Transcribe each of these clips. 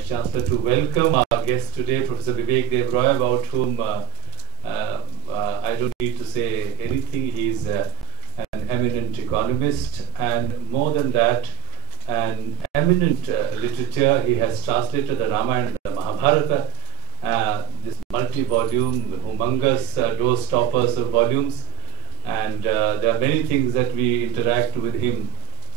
Vice Chancellor, to welcome our guest today, Professor Bibek Debroy, about whom I don't need to say anything. He's an eminent economist, and more than that, an eminent literature. He has translated the Ramayana and the Mahabharata, this multi-volume, humongous door-stoppers of volumes, and there are many things that we interact with him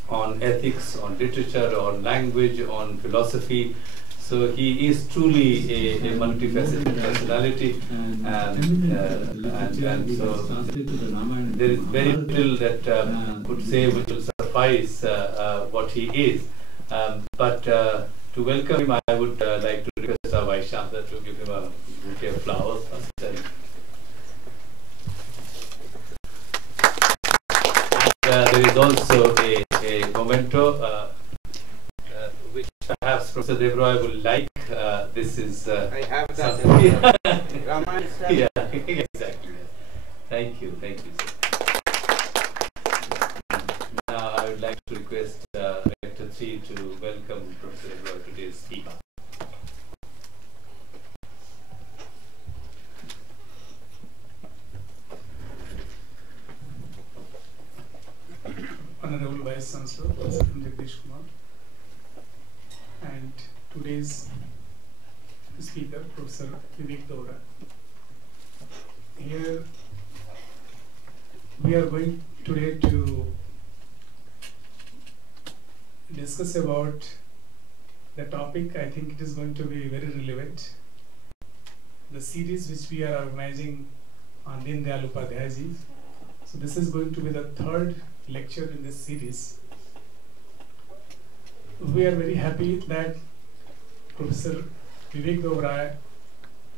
on ethics, on literature, on language, on philosophy. So he is truly a multifaceted personality, and so there is very little that could say which will suffice what he is. But to welcome him, I would like to request our Vice Chancellor to give him a bouquet of flowers first. There is also a memento which perhaps Professor Debroy will like. This is I have that. Yeah, exactly. Thank you, sir. Now I would like to request Lecture 3 to welcome Professor Debroy to today's speaker. Honorable Vice Chancellor, Professor Jagdish Kumar, and today's speaker, Professor Bibek Debroy. Here we are going today to discuss about the topic. I think it is going to be very relevant. The series which we are organizing on Deendayal Upadhyay ji. So this is going to be the third lecture in this series. We are very happy that Professor Bibek Debroy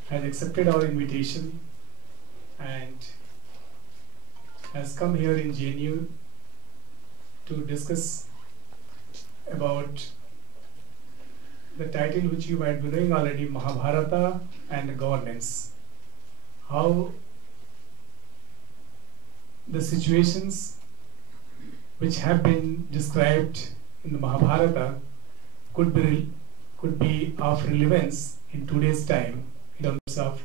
has accepted our invitation and has come here in JNU to discuss about the title which you might be knowing already, Mahabharata and Governance. How the situations which have been described in the Mahabharata could be of relevance in today's time in terms of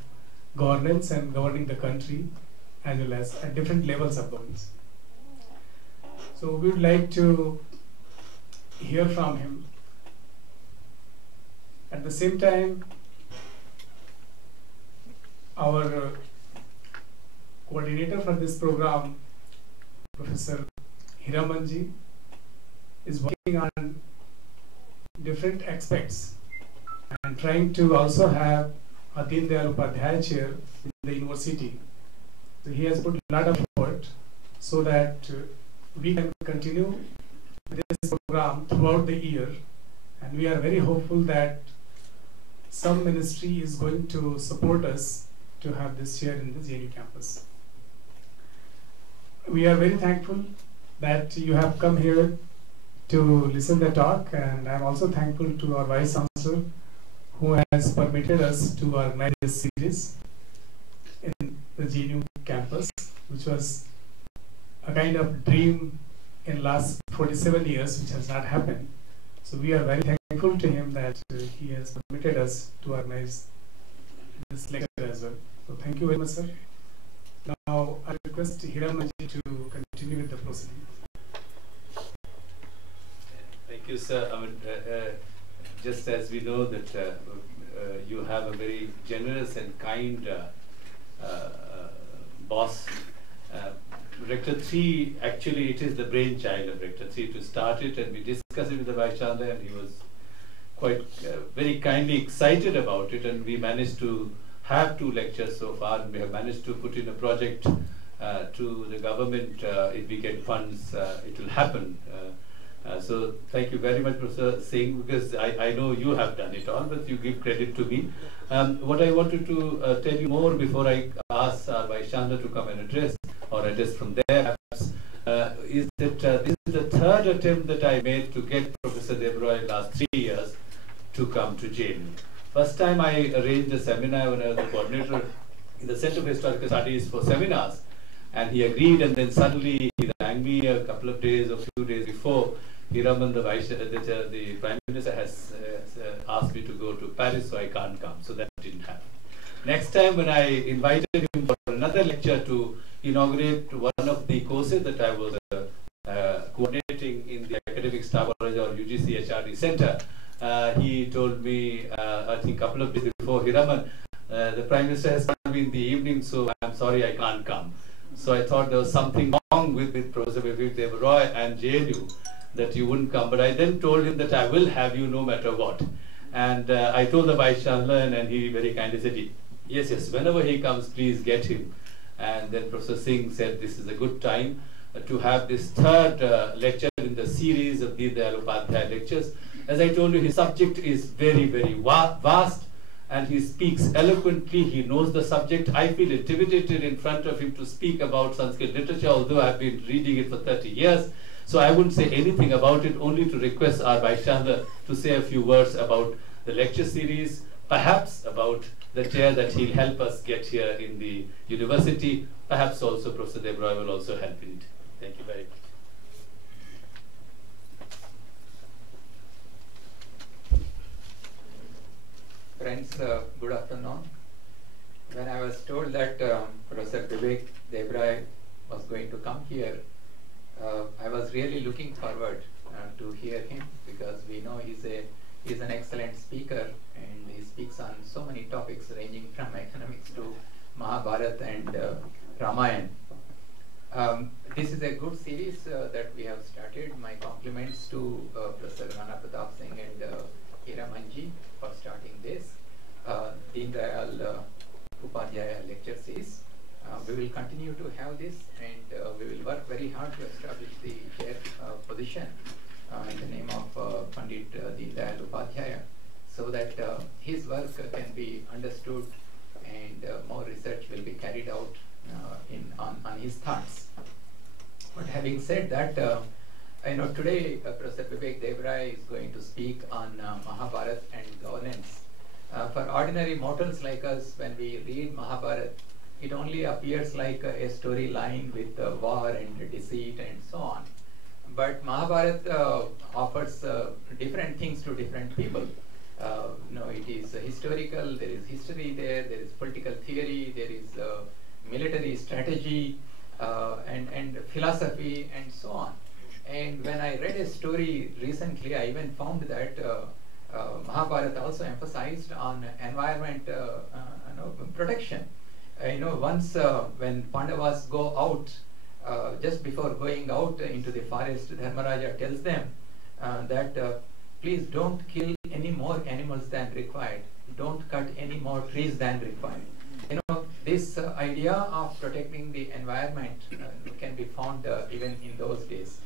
governance and governing the country, as well as at different levels of governance. So we would like to hear from him. At the same time, our coordinator for this program, Professor Hiramanji, is working on different aspects and trying to also have a Deendayal Upadhyay chair in the university. So he has put a lot of effort so that we can continue this program throughout the year, and we are very hopeful that some ministry is going to support us to have this chair in the JNU campus. We are very thankful that you have come here to listen to the talk, and I am also thankful to our Vice Chancellor who has permitted us to organize this series in the JNU campus, which was a kind of dream in last 47 years which has not happened. So we are very thankful to him that he has permitted us to organize this lecture as well. So thank you very much, sir. Now I request Hiramanji to continue with the proceeding. Thank you, sir. I mean, just as we know that you have a very generous and kind boss, Rector 3, actually it is the brainchild of Rector 3 to start it, and we discussed it with the Vice Chancellor, and he was quite very kindly excited about it, and we managed to have 2 lectures so far, and we have managed to put in a project to the government. If we get funds, it will happen. So thank you very much, Professor Singh, because I know you have done it all, but you give credit to me. What I wanted to tell you more before I ask our Vice Chancellor to come and address from there perhaps, is that this is the 3rd attempt that I made to get Professor Debroy last 3 years to come to JNU. First time I arranged a seminar when I was the coordinator in the Center for Historical Studies for seminars, and he agreed, and then suddenly he rang me a couple of days or few days before Hiraman, the Prime Minister has asked me to go to Paris, so I can't come. So that didn't happen. Next time when I invited him for another lecture to inaugurate one of the courses that I was coordinating in the Academic Staff College or UGC HRD Center, he told me, I think a couple of days before, Hiraman, the Prime Minister has come in the evening, so I'm sorry I can't come. So I thought there was something wrong with Professor Bibek Debroy and JNU that you wouldn't come. But I then told him that I will have you no matter what. And I told the Vice Chancellor, and he very kindly said, yes, yes, whenever he comes, please get him. And then Professor Singh said this is a good time to have this third lecture in the series of Deendayal Upadhyay lectures. As I told you, his subject is very, very vast, and he speaks eloquently. He knows the subject. I feel intimidated in front of him to speak about Sanskrit literature, although I've been reading it for 30 years. So I wouldn't say anything about it, only to request our Vice Chancellor to say a few words about the lecture series, perhaps about the chair that he'll help us get here in the university. Perhaps also Professor Debroy will also help in it. Thank you very much. Friends, good afternoon. When I was told that Professor Bibek Debroy was going to come here, I was really looking forward to hear him, because we know he's an excellent speaker, and he speaks on so many topics ranging from economics to Mahabharata and Ramayana. This is a good series that we have started. My compliments to Professor Rana Pratap Singh and Hiramanji for starting this Deendayal Upadhyay lecture series. We will continue to have this, and we will work very hard to establish the chair position in the name of Pandit Deendayal Upadhyay, so that his work can be understood and more research will be carried out on his thoughts. But having said that, today Professor Bibek Debroy is going to speak on Mahabharata and governance. For ordinary mortals like us, when we read Mahabharata, it only appears like a storyline with war and deceit and so on. But Mahabharata offers different things to different people. It is historical, there is history there is political theory, there is military strategy and philosophy and so on. And when I read a story recently, I even found that Mahabharata also emphasized on environment protection. Once when Pandavas go out, just before going out into the forest, Dharmaraja tells them that please don't kill any more animals than required. Don't cut any more trees than required. This idea of protecting the environment can be found even in those days.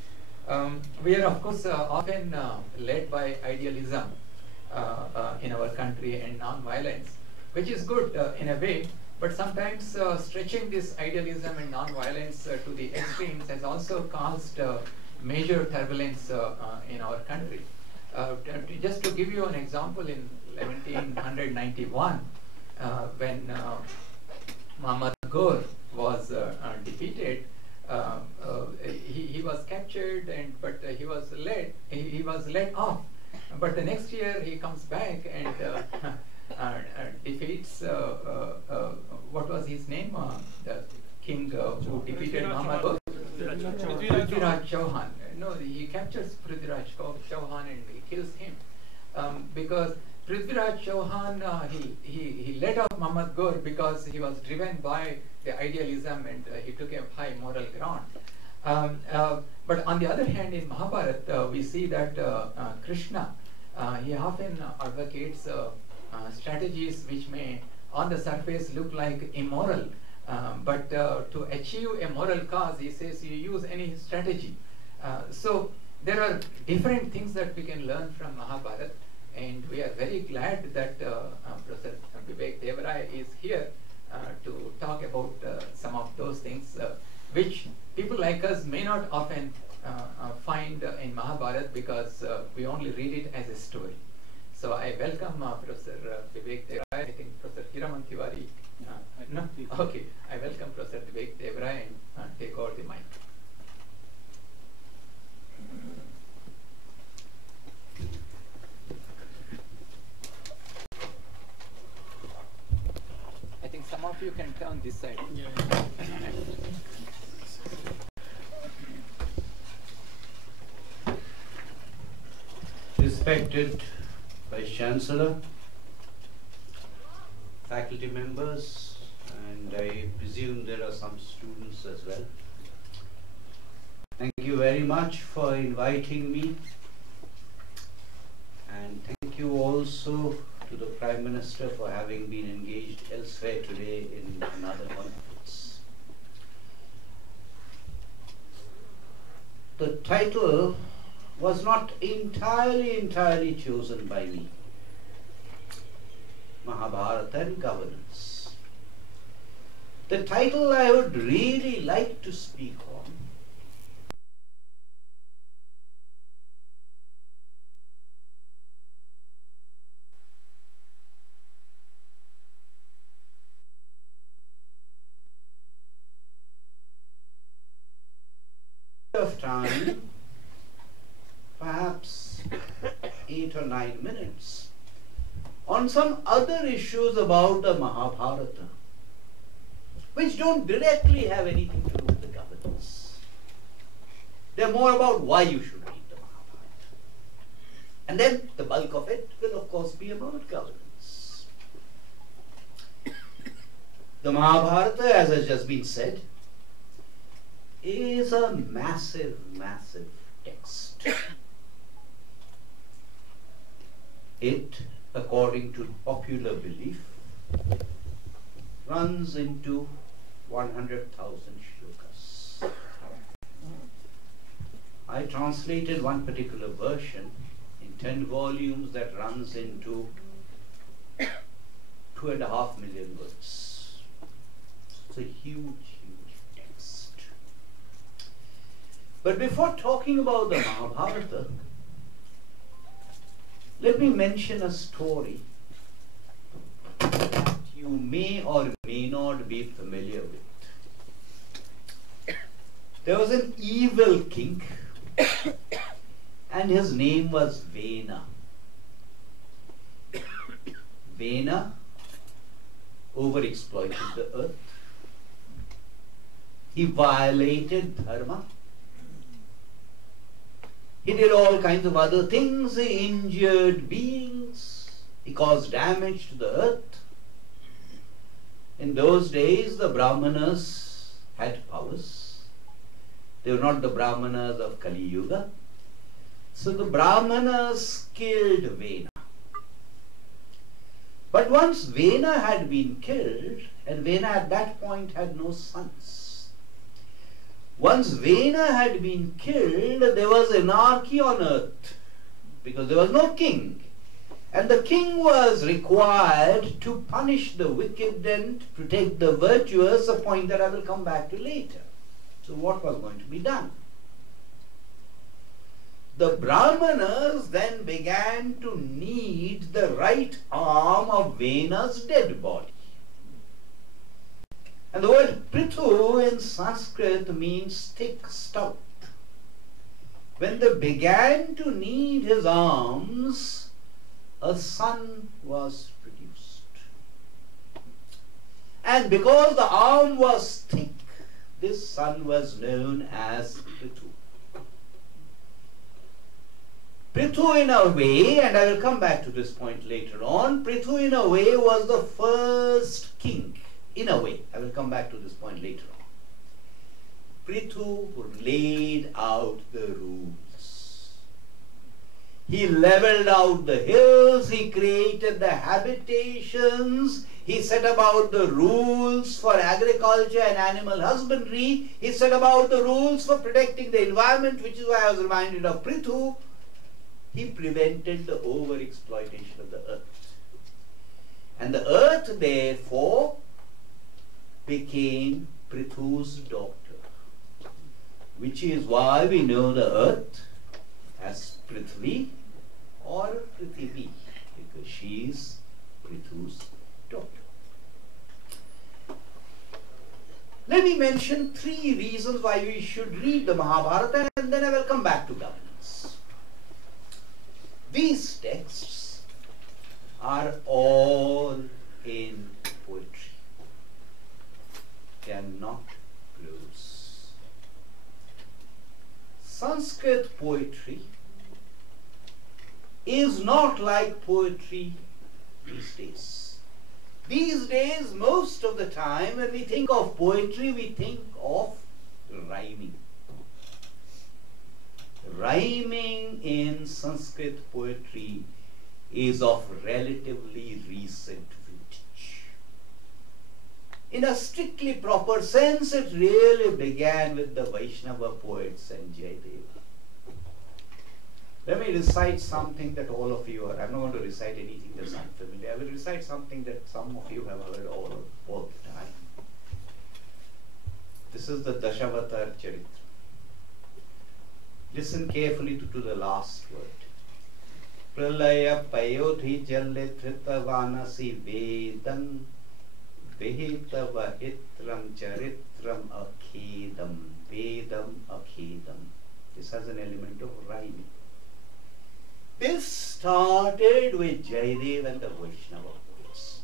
We are of course often led by idealism in our country and non-violence, which is good in a way, but sometimes stretching this idealism and non-violence to the extremes has also caused major turbulence in our country. Just to give you an example, in 1791, when Muhammad Ghor was defeated, he was captured, but he was let off. But the next year he comes back and defeats what was his name? The king who defeated Muhammad Ghor, Prithviraj Chauhan. No, he captures Prithviraj Chauhan and he kills him because Prithviraj Chauhan he let off Muhammad Ghor because he was driven by the idealism and he took a high moral ground. But on the other hand, in Mahabharata, we see that Krishna, he often advocates strategies which may on the surface look like immoral, but to achieve a moral cause, he says you use any strategy. So there are different things that we can learn from Mahabharata, and we are very glad that Professor Bibek Debroy is here to talk about some of those things which people like us may not often find in Mahabharata, because we only read it as a story. So I welcome Professor Bibek Debroy. I think Professor Hiraman Tiwari. No? Okay. I welcome Professor Bibek Debroy and take over the mic. some of you can turn this side. Respected Vice Chancellor, faculty members, and I presume there are some students as well. Thank you very much for inviting me, and thank you also to the Prime Minister for having been engaged elsewhere today in another conference. The title was not entirely chosen by me. Mahabharata and Governance. The title I would really like to speak on of time, perhaps 8 or 9 minutes, on some other issues about the Mahabharata, which don't directly have anything to do with the governance. They're more about why you should read the Mahabharata. And then the bulk of it will of course be about governance. The Mahabharata, as has just been said, is a massive text. It, according to popular belief, runs into 100,000 shlokas. I translated one particular version in 10 volumes that runs into 2.5 million words. It's a huge text. But before talking about the Mahabharata, let me mention a story that you may or may not be familiar with. There was an evil king and his name was Vena. Vena overexploited the earth. He violated dharma. He did all kinds of other things. He injured beings. He caused damage to the earth. In those days, the Brahmanas had powers. They were not the Brahmanas of Kali Yuga. So the Brahmanas killed Vena. But once Vena had been killed, and Vena at that point had no sons, once Vena had been killed, there was anarchy on earth because there was no king. And the king was required to punish the wicked and protect the virtuous, a point that I will come back to later. So what was going to be done? The Brahmanas then began to knead the right arm of Vena's dead body. And the word Prithu in Sanskrit means thick, stout. When they began to knead his arms, a son was produced. And because the arm was thick, this son was known as Prithu. Prithu in a way, and I will come back to this point later on, Prithu in a way was the first king. In a way, I will come back to this point later on. Prithu laid out the rules. He leveled out the hills, he created the habitations, he set about the rules for agriculture and animal husbandry, he set about the rules for protecting the environment, which is why I was reminded of Prithu. He prevented the overexploitation of the earth. And the earth, therefore, became Prithu's daughter, which is why we know the earth as Prithvi or Prithivi, because she is Prithu's daughter. Let me mention 3 reasons why we should read the Mahabharata, and then I will come back to governance. These texts are all in poetry. like poetry these days. These days, most of the time, when we think of poetry, we think of rhyming. Rhyming in Sanskrit poetry is of relatively recent vintage. In a strictly proper sense, it really began with the Vaishnava poets and Jayadeva. Let me recite something that all of you are. I'm not going to recite anything that's unfamiliar. I will recite something that some of you have heard all the time. This is the Dashavatar Charitra. Listen carefully to the last word. Pralaya payodhi jalle tritavanasi vedam vehita vahitram charitram akhedam vedam akhedam. This has an element of rhyming. This started with Jayadeva and the Vaishnava poets.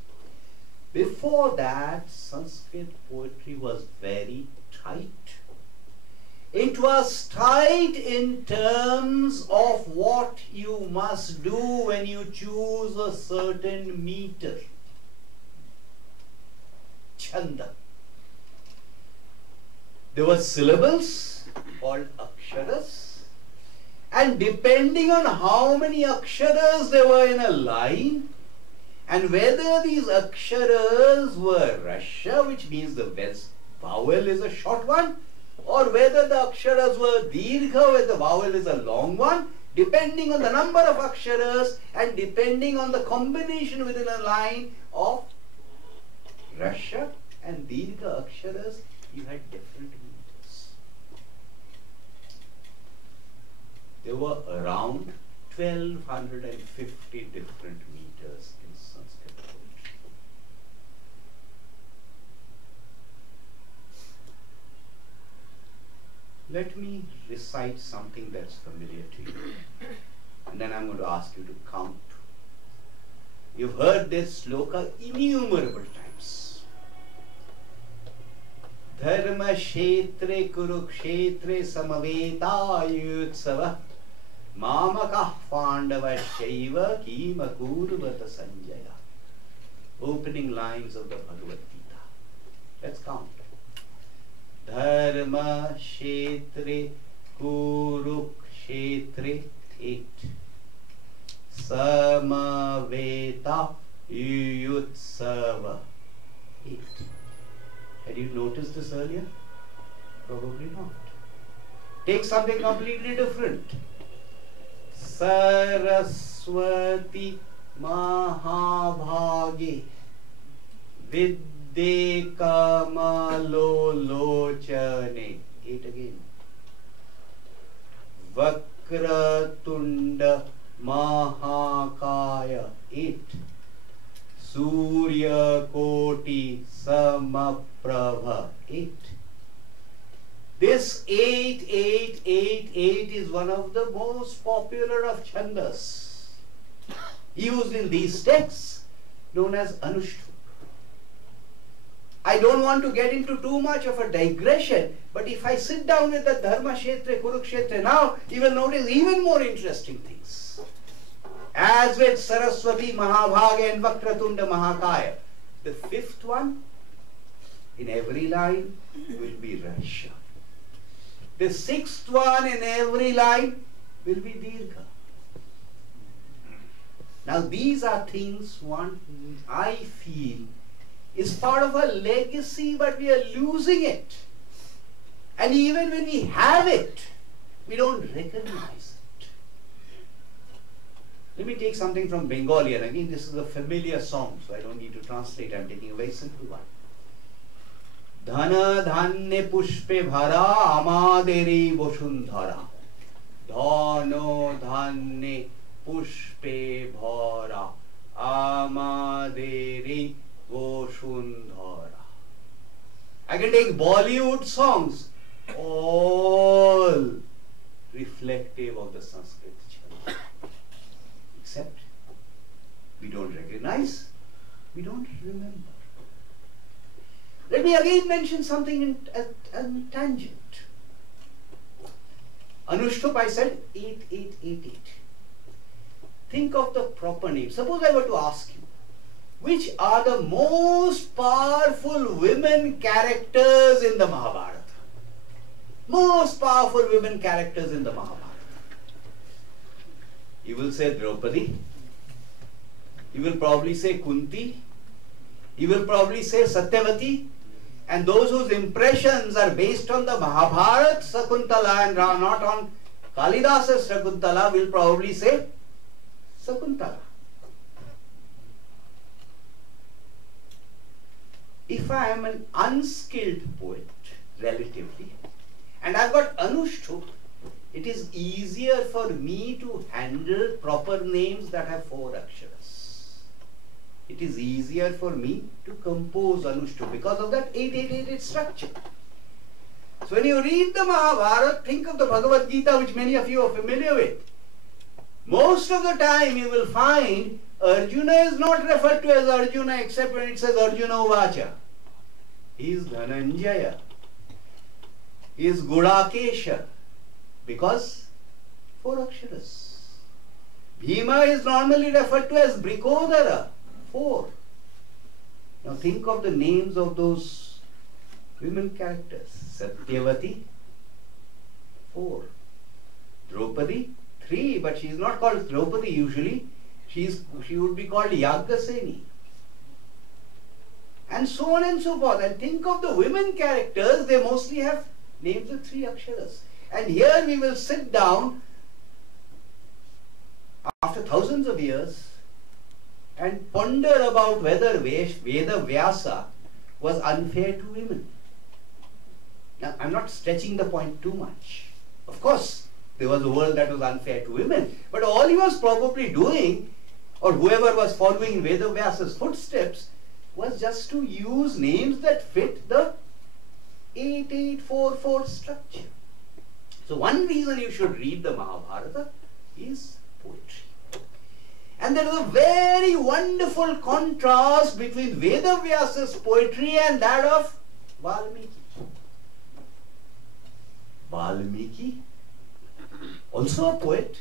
Before that, Sanskrit poetry was very tight. It was tight in terms of what you must do when you choose a certain meter. Chanda. There were syllables called aksharas. And depending on how many aksharas there were in a line, and whether these aksharas were rasha, which means the vowel is a short one, or whether the aksharas were dirgha, where the vowel is a long one, depending on the number of aksharas and depending on the combination within a line of rasha and dirgha aksharas, you had different meters. There were around 1250 different meters in Sanskrit poetry. Let me recite something that's familiar to you, and then I'm going to ask you to count. You've heard this sloka innumerable times. Dharma kshetre kurukshetre samaveta yutsava Mamakah Pandava Shaiva Kima Kurvata Sanjaya. Opening lines of the Bhagavad Gita. Let's count. Dharma Kshetre Kurukshetre 8. Samaveta Yutsava 8. Had you noticed this earlier? Probably not. Take something completely different. Saraswati Mahabhage Vidde Kamalolochane. 8 again. Vakratunda Mahakaya. 8. Surya Koti Samaprabha. 8. This 8, 8, 8, 8 is one of the most popular of chandas used in these texts, known as Anushtup. I don't want to get into too much of a digression, but if I sit down with the Dharma Kshetra, Kurukshetra now, you will notice even more interesting things. As with Saraswati Mahabhaga and Vakratunda Mahakaya, the fifth one in every line will be Rasha. The sixth one in every line will be Dirgha. Now these are things I feel is part of a legacy, but we are losing it. And even when we have it, we don't recognize it. Let me take something from Bengali, and again this is a familiar song, so I don't need to translate. I'm taking a very simple one. Dhana dhanne pushpe bhara amaderi boshundhara. Dhano dhanne pushpe bhara amaderi boshundhara. I can take Bollywood songs, all reflective of the Sanskrit chant. Except we don't recognize, we don't remember. Let me again mention something in tangent. Anushtup, I said 8, 8, 8, 8. think of the proper name. Suppose I were to ask you, which are the most powerful women characters in the Mahabharata? Most powerful women characters in the Mahabharata. You will say Draupadi. You will probably say Kunti. You will probably say Satyavati. And those whose impressions are based on the Mahabharata Sakuntala and not on Kalidasa's Sakuntala will probably say Sakuntala. If I am an unskilled poet, relatively, and I've got Anushtu, it is easier for me to handle proper names that have 4 aksharas. It is easier for me to compose Anushtu because of that 8-8-8 structure. So when you read the Mahabharata, think of the Bhagavad Gita, which many of you are familiar with. Most of the time you will find Arjuna is not referred to as Arjuna except when it says Arjuna Uvacha. He is Dhananjaya. He is Gudakesha. Because 4 aksharas. Bhima is normally referred to as Brikodara. 4. Now think of the names of those women characters. Satyavati, 4. Draupadi, 3, but she is not called Draupadi usually. She would be called Yagaseni. And so on and so forth. And think of the women characters, they mostly have names of 3 aksharas. And here we will sit down after thousands of years and ponder about whether Veda Vyasa was unfair to women. Now, I'm not stretching the point too much. Of course, there was a world that was unfair to women, but all he was probably doing, or whoever was following Veda Vyasa's footsteps, was just to use names that fit the 8-8-4-4 structure. So one reason you should read the Mahabharata is poetry. And there is a very wonderful contrast between Veda Vyasa's poetry and that of Valmiki. Valmiki, also a poet,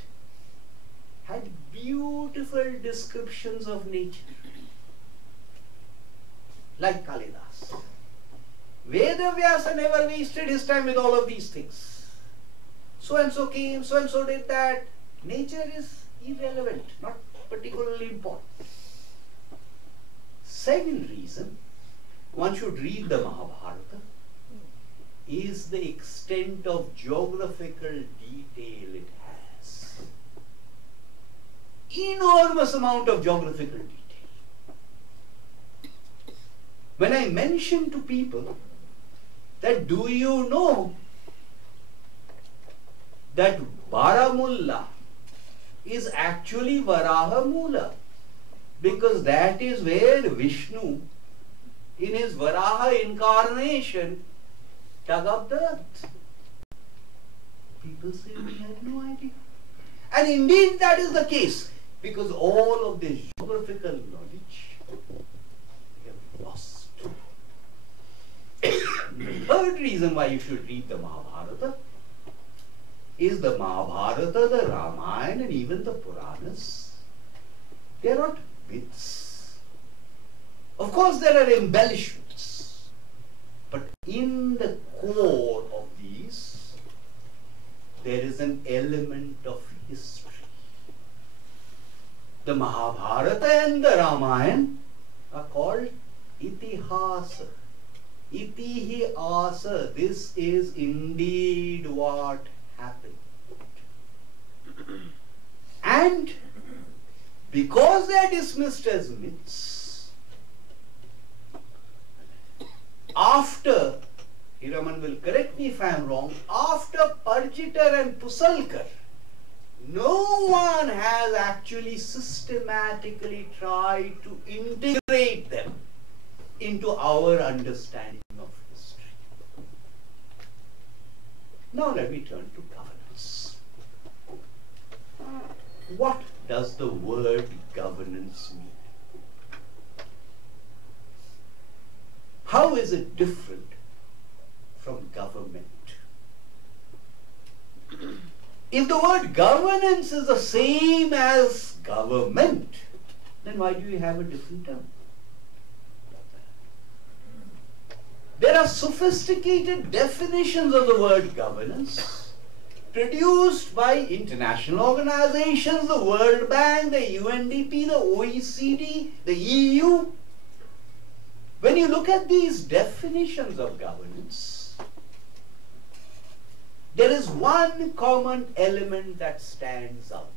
had beautiful descriptions of nature, like Kalidas. Veda Vyasa never wasted his time with all of these things. So and so came, so and so did that. Nature is irrelevant, not particularly important. Second reason one should read the Mahabharata is the extent of geographical detail it has. Enormous amount of geographical detail. When I mention to people that, do you know that Baramulla is actually Varahamula, because that is where Vishnu in his Varaha incarnation dug up the earth. People say we had no idea. And indeed that is the case, because all of this geographical knowledge we have lost. The third reason why you should read the Mahabharata is the Mahabharata, the Ramayana, and even the Puranas. They are not myths. Of course there are embellishments, but in the core of these there is an element of history. The Mahabharata and the Ramayana are called Itihasa. Itihi asa, this is indeed what happened. And because they are dismissed as myths, after, Hiraman will correct me if I am wrong, after Parjitar and Pusalkar, no one has actually systematically tried to integrate them into our understanding of history. Now let me turn to governance. What does the word governance mean? How is it different from government? If the word governance is the same as government, then why do you have a different term? There are sophisticated definitions of the word governance produced by international organizations, the World Bank, the UNDP, the OECD, the EU. When you look at these definitions of governance, there is one common element that stands out,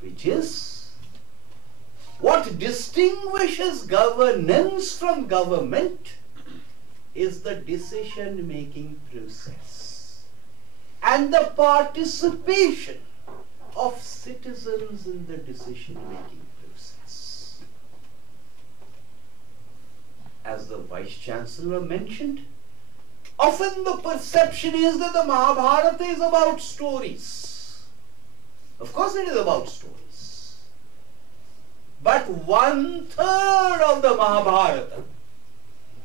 which is what distinguishes governance from government is the decision-making process and the participation of citizens in the decision-making process. As the Vice-Chancellor mentioned, often the perception is that the Mahabharata is about stories. Of course it is about stories. But 1/3 of the Mahabharata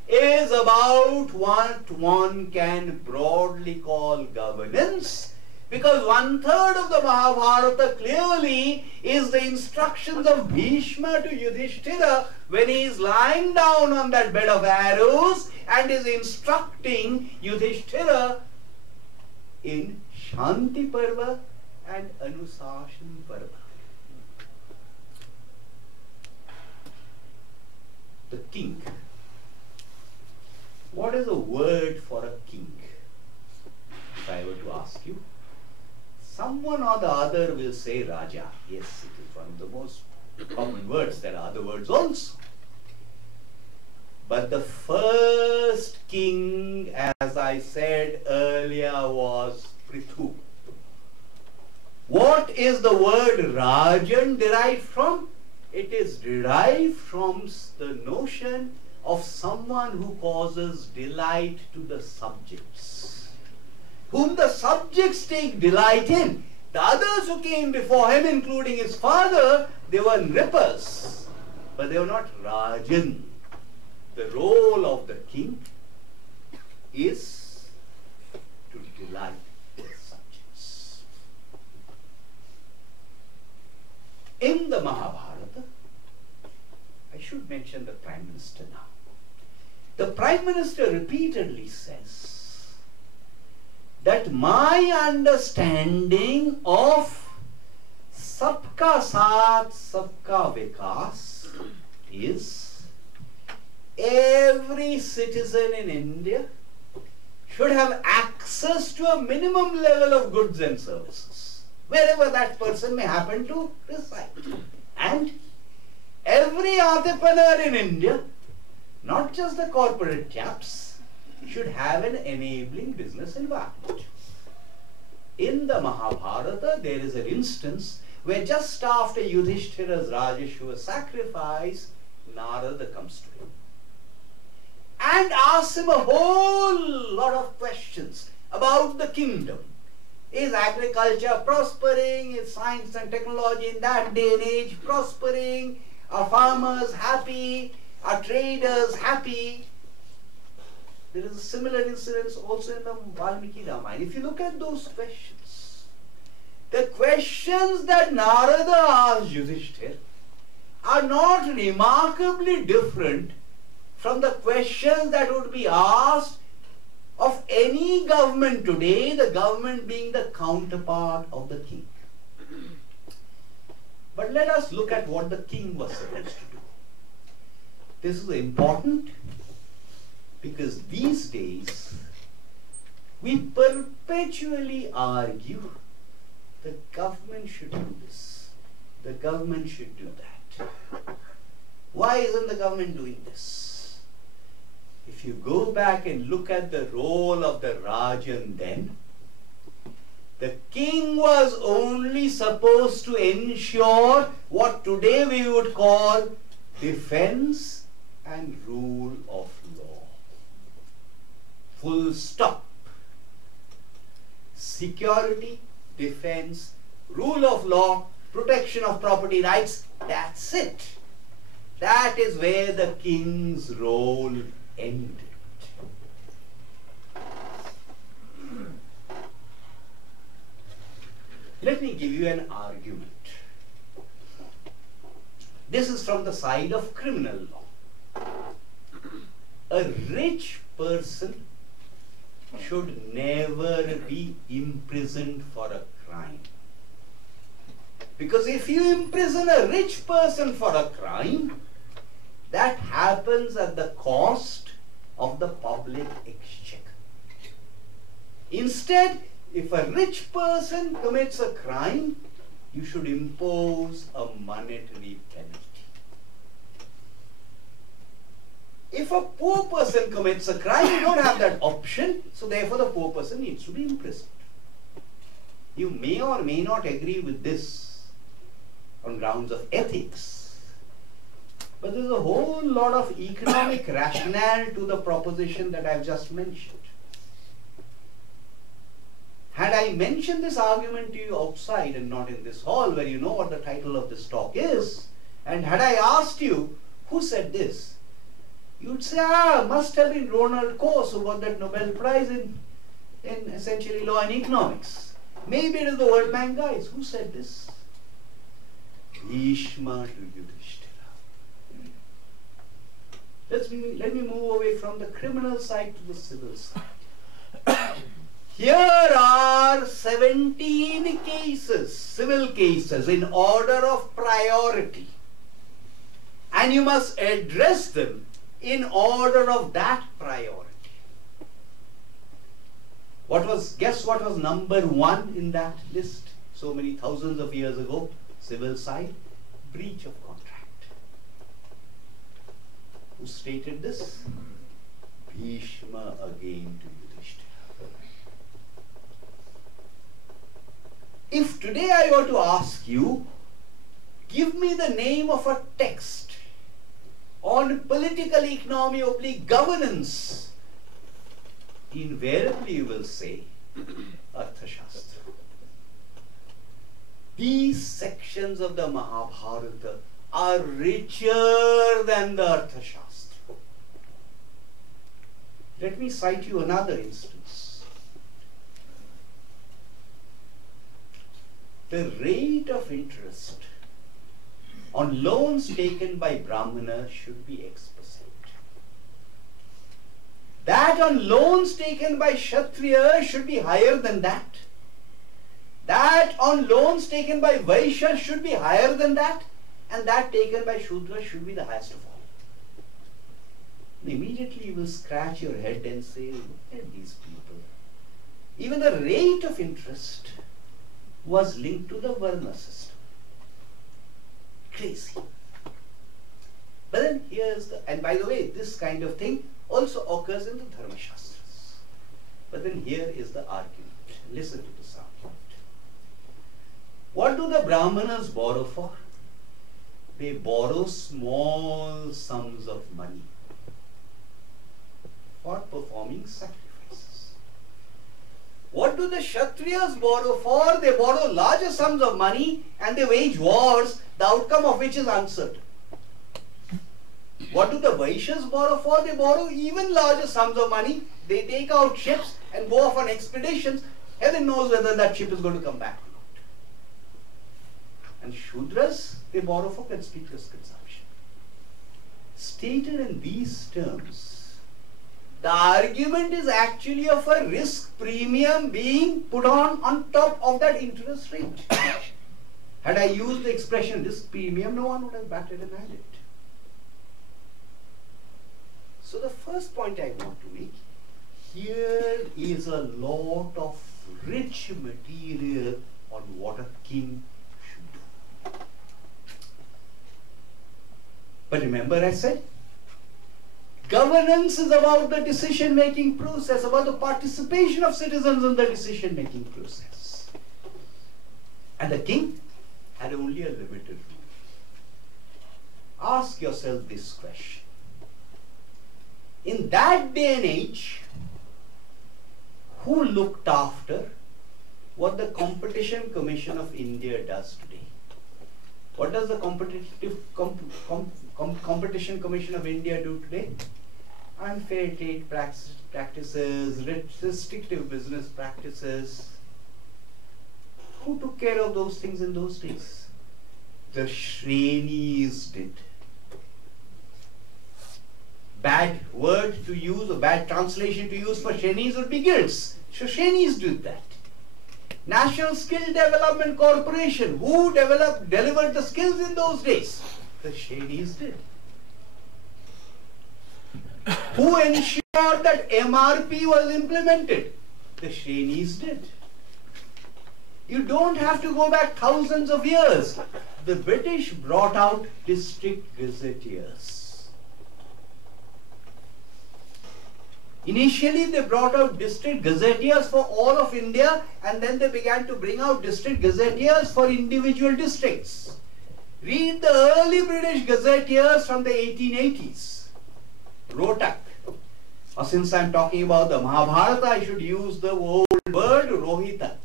is about what one can broadly call governance, because 1/3 of the Mahabharata clearly is the instructions of Bhishma to Yudhishthira when he is lying down on that bed of arrows and is instructing Yudhishthira in Shanti Parva and Anushasan Parva. The king. What is a word for a king? If I were to ask you, someone or the other will say Raja. Yes, it is one of the most common words. There are other words also. But the first king, as I said earlier, was Prithu. What is the word Rajan derived from? It is derived from the notion of someone who causes delight to the subjects, whom the subjects take delight in. The others who came before him, including his father, they were Nripas, but they were not Rajan. The role of the king is to delight the subjects. In the Mahabharata, I should mention the Prime Minister now. The Prime Minister repeatedly says that my understanding of Sabka Saath, Sabka Vikas is every citizen in India should have access to a minimum level of goods and services, wherever that person may happen to reside. And every entrepreneur in India, not just the corporate chaps, should have an enabling business environment. In the Mahabharata, there is an instance where just after Yudhishthira's Rajashua sacrifice, Narada comes to him and asks him a whole lot of questions about the kingdom. Is agriculture prospering? Is science and technology in that day and age prospering? Are farmers happy? Are traders happy? There is a similar incident also in the Valmiki Ramayana. If you look at those questions, the questions that Narada asked Yudhishthira are not remarkably different from the questions that would be asked of any government today, the government being the counterpart of the king. But let us look at what the king was supposed to do. This is important because these days we perpetually argue the government should do this, the government should do that. Why isn't the government doing this? If you go back and look at the role of the Rajan then, the king was only supposed to ensure what today we would call defense and rule of law. Full stop. Security, defense, rule of law, protection of property rights, that's it. That is where the king's role ended. Let me give you an argument. This is from the side of criminal law. A rich person should never be imprisoned for a crime. Because if you imprison a rich person for a crime, that happens at the cost of the public exchequer. Instead, if a rich person commits a crime, you should impose a monetary penalty. If a poor person commits a crime, you don't have that option, so therefore the poor person needs to be imprisoned. You may or may not agree with this on grounds of ethics, but there is a whole lot of economic rationale to the proposition that I have just mentioned. Had I mentioned this argument to you outside and not in this hall where you know what the title of this talk is, and had I asked you, who said this? You'd say, must have been Ronald Coase who got that Nobel Prize in essentially law and economics. Maybe it is the World Bank guys. Who said this? Bhishma to Yudhishthira. Let me move away from the criminal side to the civil side. Here are 17 cases, civil cases, in order of priority. And you must address them in order of that priority. Guess what was number 1 in that list so many thousands of years ago? Civil side, breach of contract. Who stated this? Bhishma again to Yudhishthira. If today I were to ask you, give me the name of a text on political economy oblique governance, invariably you will say Arthashastra. These sections of the Mahabharata are richer than the Arthashastra. Let me cite you another instance. The rate of interest on loans taken by Brahmanas should be X%. That on loans taken by Kshatriyas should be higher than that. That on loans taken by Vaishyas should be higher than that. And that taken by Shudras should be the highest of all. And immediately you will scratch your head and say, look at these people. Even the rate of interest was linked to the Varna system. Crazy. But then here's the, and by the way, this kind of thing also occurs in the Dharma Shastras. But then here is the argument. Listen to this argument. What do the Brahmanas borrow for? They borrow small sums of money for performing sacrifices. What do the Kshatriyas borrow for? They borrow larger sums of money and they wage wars, the outcome of which is uncertain. What do the Vaishyas borrow for? They borrow even larger sums of money. They take out ships and go off on expeditions. Heaven knows whether that ship is going to come back or not. And Shudras, they borrow for conspicuous consumption. Stated in these terms, the argument is actually of a risk premium being put on top of that interest rate. Had I used the expression risk premium, no one would have batted an eyelid. So the first point I want to make, here is a lot of rich material on what a king should do. But remember I said, governance is about the decision-making process, about the participation of citizens in the decision-making process. And the king had only a limited rule. Ask yourself this question. In that day and age, who looked after what the Competition Commission of India does today? What does the Competition Commission of India do today? Unfair trade practices, restrictive business practices. Who took care of those things in those days? the Shrenis did. Bad word to use, a bad translation to use for Shrenis would be guilds. So Shrenis did that. National Skill Development Corporation, who delivered the skills in those days? The Shrenis did. Who ensured that MRP was implemented? The Shrenis did. You don't have to go back thousands of years. The British brought out district gazetteers. Initially they brought out district gazetteers for all of India, and then they began to bring out district gazetteers for individual districts. Read the early British gazetteers from the 1880s. Rohtak. Or since I'm talking about the Mahabharata, I should use the old word Rohitak.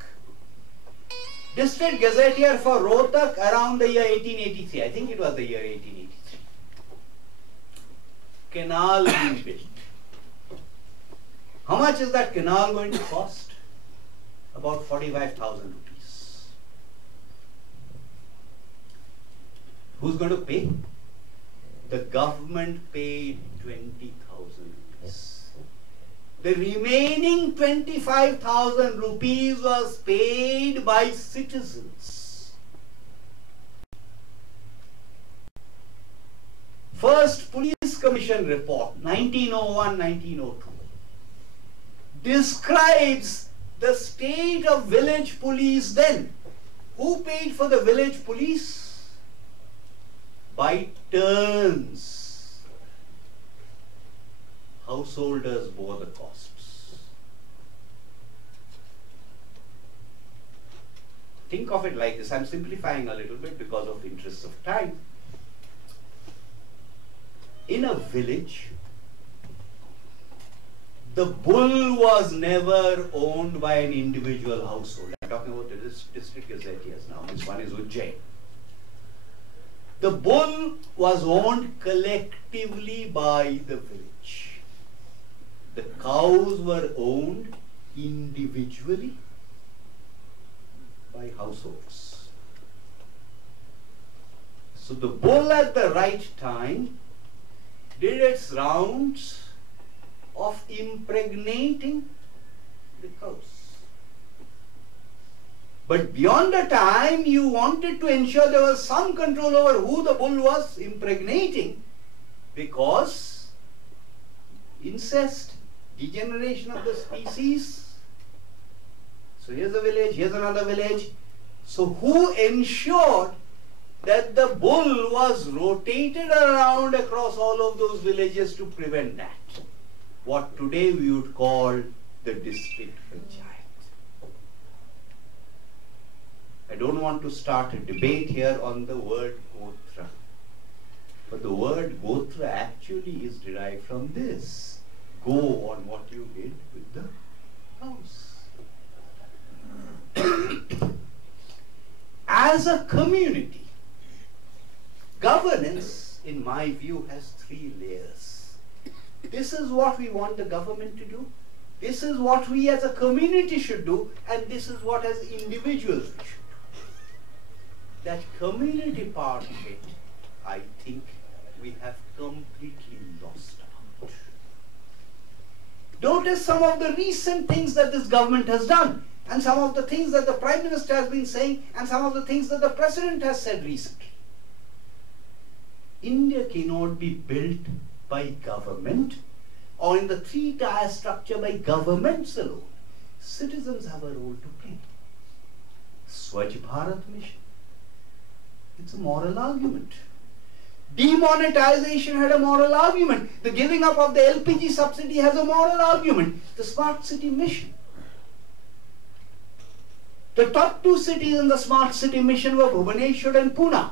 District gazetteer for Rohtak around the year 1883. I think it was the year 1883. Canal being built. How much is that canal going to cost? About 45,000 rupees. Who's going to pay? The government paid 20,000 rupees. The remaining 25,000 rupees was paid by citizens. First Police Commission report, 1901-1902, describes the state of village police then. Who paid for the village police? By turns. Householders bore the costs. Think of it like this. I'm simplifying a little bit because of interest of time. In a village, the bull was never owned by an individual household. I'm talking about the district gazetteers now. This one is Ujjain. The bull was owned collectively by the village. The cows were owned individually by households. So the bull at the right time did its rounds of impregnating the cows. But beyond the time you wanted to ensure there was some control over who the bull was impregnating, because incest, degeneration of the species. So here's a village, here's another village. So who ensured that the bull was rotated around across all of those villages to prevent that? What today we would call the district panchayat. I don't want to start a debate here on the word gotra. But the word gotra actually is derived from this. Go on what you did with the house. As a community, governance, in my view, has 3 layers. This is what we want the government to do. This is what we as a community should do. And this is what as individuals we should do. That community part of it, I think we have completely lost out. Notice some of the recent things that this government has done, and some of the things that the Prime Minister has been saying, and some of the things that the President has said recently. India cannot be built by government or in the 3-tier structure by governments alone. Citizens have a role to play. Swachh Bharat mission. It's a moral argument. Demonetization had a moral argument. The giving up of the LPG subsidy has a moral argument. The smart city mission. The top 2 cities in the smart city mission were Bhubaneswar and Pune.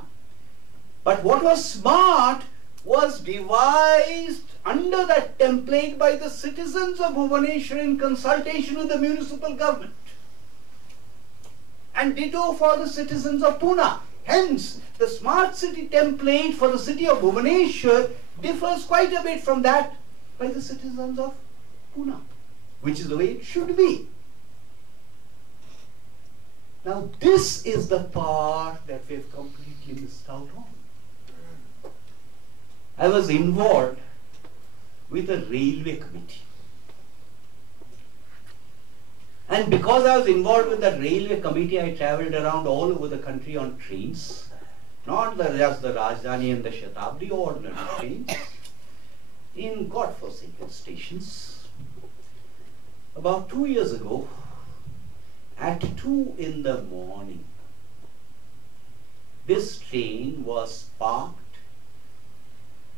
But what was smart was devised under that template by the citizens of Bhubaneswar in consultation with the municipal government. And ditto for the citizens of Pune. Hence, the smart city template for the city of Bhubaneswar differs quite a bit from that by the citizens of Pune, which is the way it should be. Now, this is the part that we've completely quickly missed out on. I was involved with a railway committee. And because I was involved with that railway committee, I travelled around all over the country on trains. Not just the Rajdhani and the Shatabdi, ordinary trains. In godforsaken stations. About 2 years ago, at 2 in the morning, this train was parked,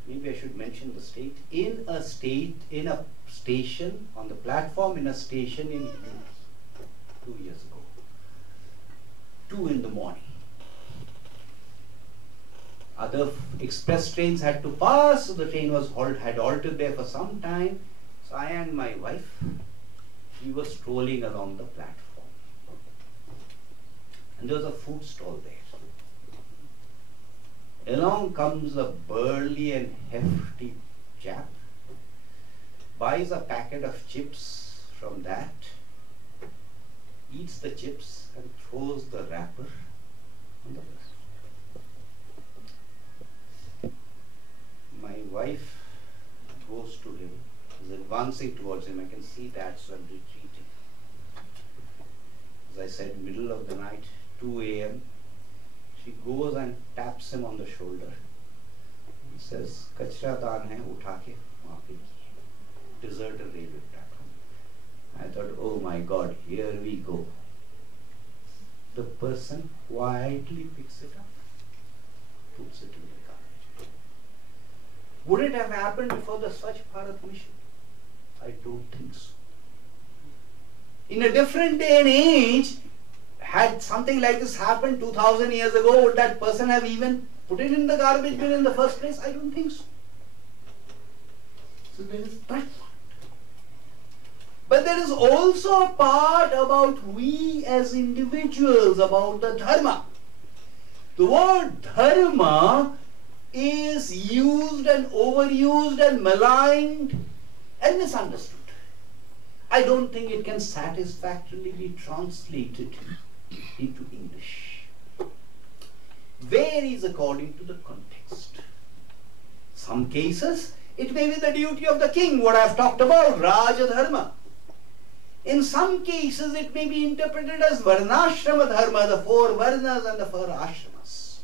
maybe I should mention the state, in a station, on the platform in a station in Hughes, 2 years ago. 2 in the morning. Other express trains had to pass, so the train had halted there for some time. So I and my wife, we were strolling along the platform. And there was a food stall there. Along comes a burly and hefty chap, buys a packet of chips from that, eats the chips and throws the wrapper on the ground. My wife goes to him, is advancing towards him. I can see that, so I'm retreating. As I said, middle of the night, 2 a.m., she goes and taps him on the shoulder. He says, "Kachra daan hai, utha ke wahan pe desert a railway platform." I thought, oh my God, here we go. The person quietly picks it up, puts it in the garbage. Would it have happened before the Swachh Bharat mission? I don't think so. In a different day and age, had something like this happened 2000 years ago, would that person have even put it in the garbage bin in the first place? I don't think so. So there is that part. But there is also a part about we as individuals, about the dharma. The word dharma is used and overused and maligned and misunderstood. I don't think it can satisfactorily be translated into English. Varies according to the context. Some cases, it may be the duty of the king, what I have talked about, Raja Dharma. In some cases, it may be interpreted as Varnashrama Dharma, the 4 Varnas and the 4 Ashramas.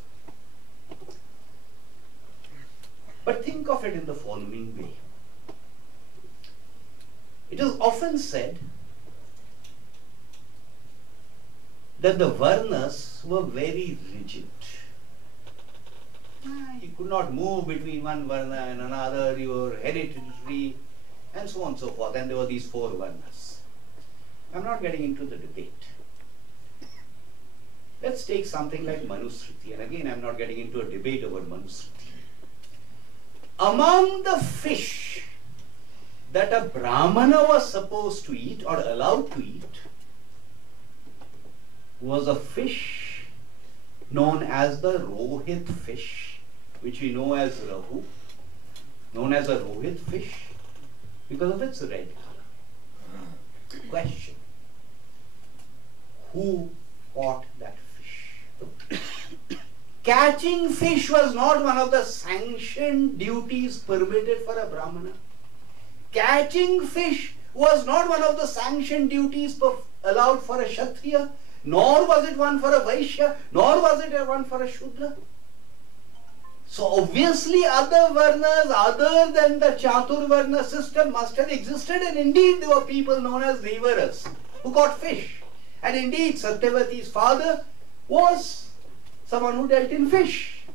But think of it in the following way. It is often said that the Varnas were very rigid. You could not move between one Varna and another, you were hereditary, and so on and so forth. And there were these 4 Varnas. I'm not getting into the debate. Let's take something like Manusmriti. And again, I'm not getting into a debate over Manusmriti. Among the fish that a Brahmana was supposed to eat or allowed to eat was a fish known as the Rohit fish, which we know as Rahu, known as a Rohit fish because of its red color. Question: who caught that fish? Catching fish was not one of the sanctioned duties permitted for a Brahmana. Catching fish was not one of the sanctioned duties allowed for a Kshatriya, nor was it one for a Vaishya, nor was it one for a Shudra. So obviously other Varnas other than the Chatur Varna system must have existed, and indeed there were people known as Devaras who caught fish. And indeed Satyavati's father was someone who dealt in fish.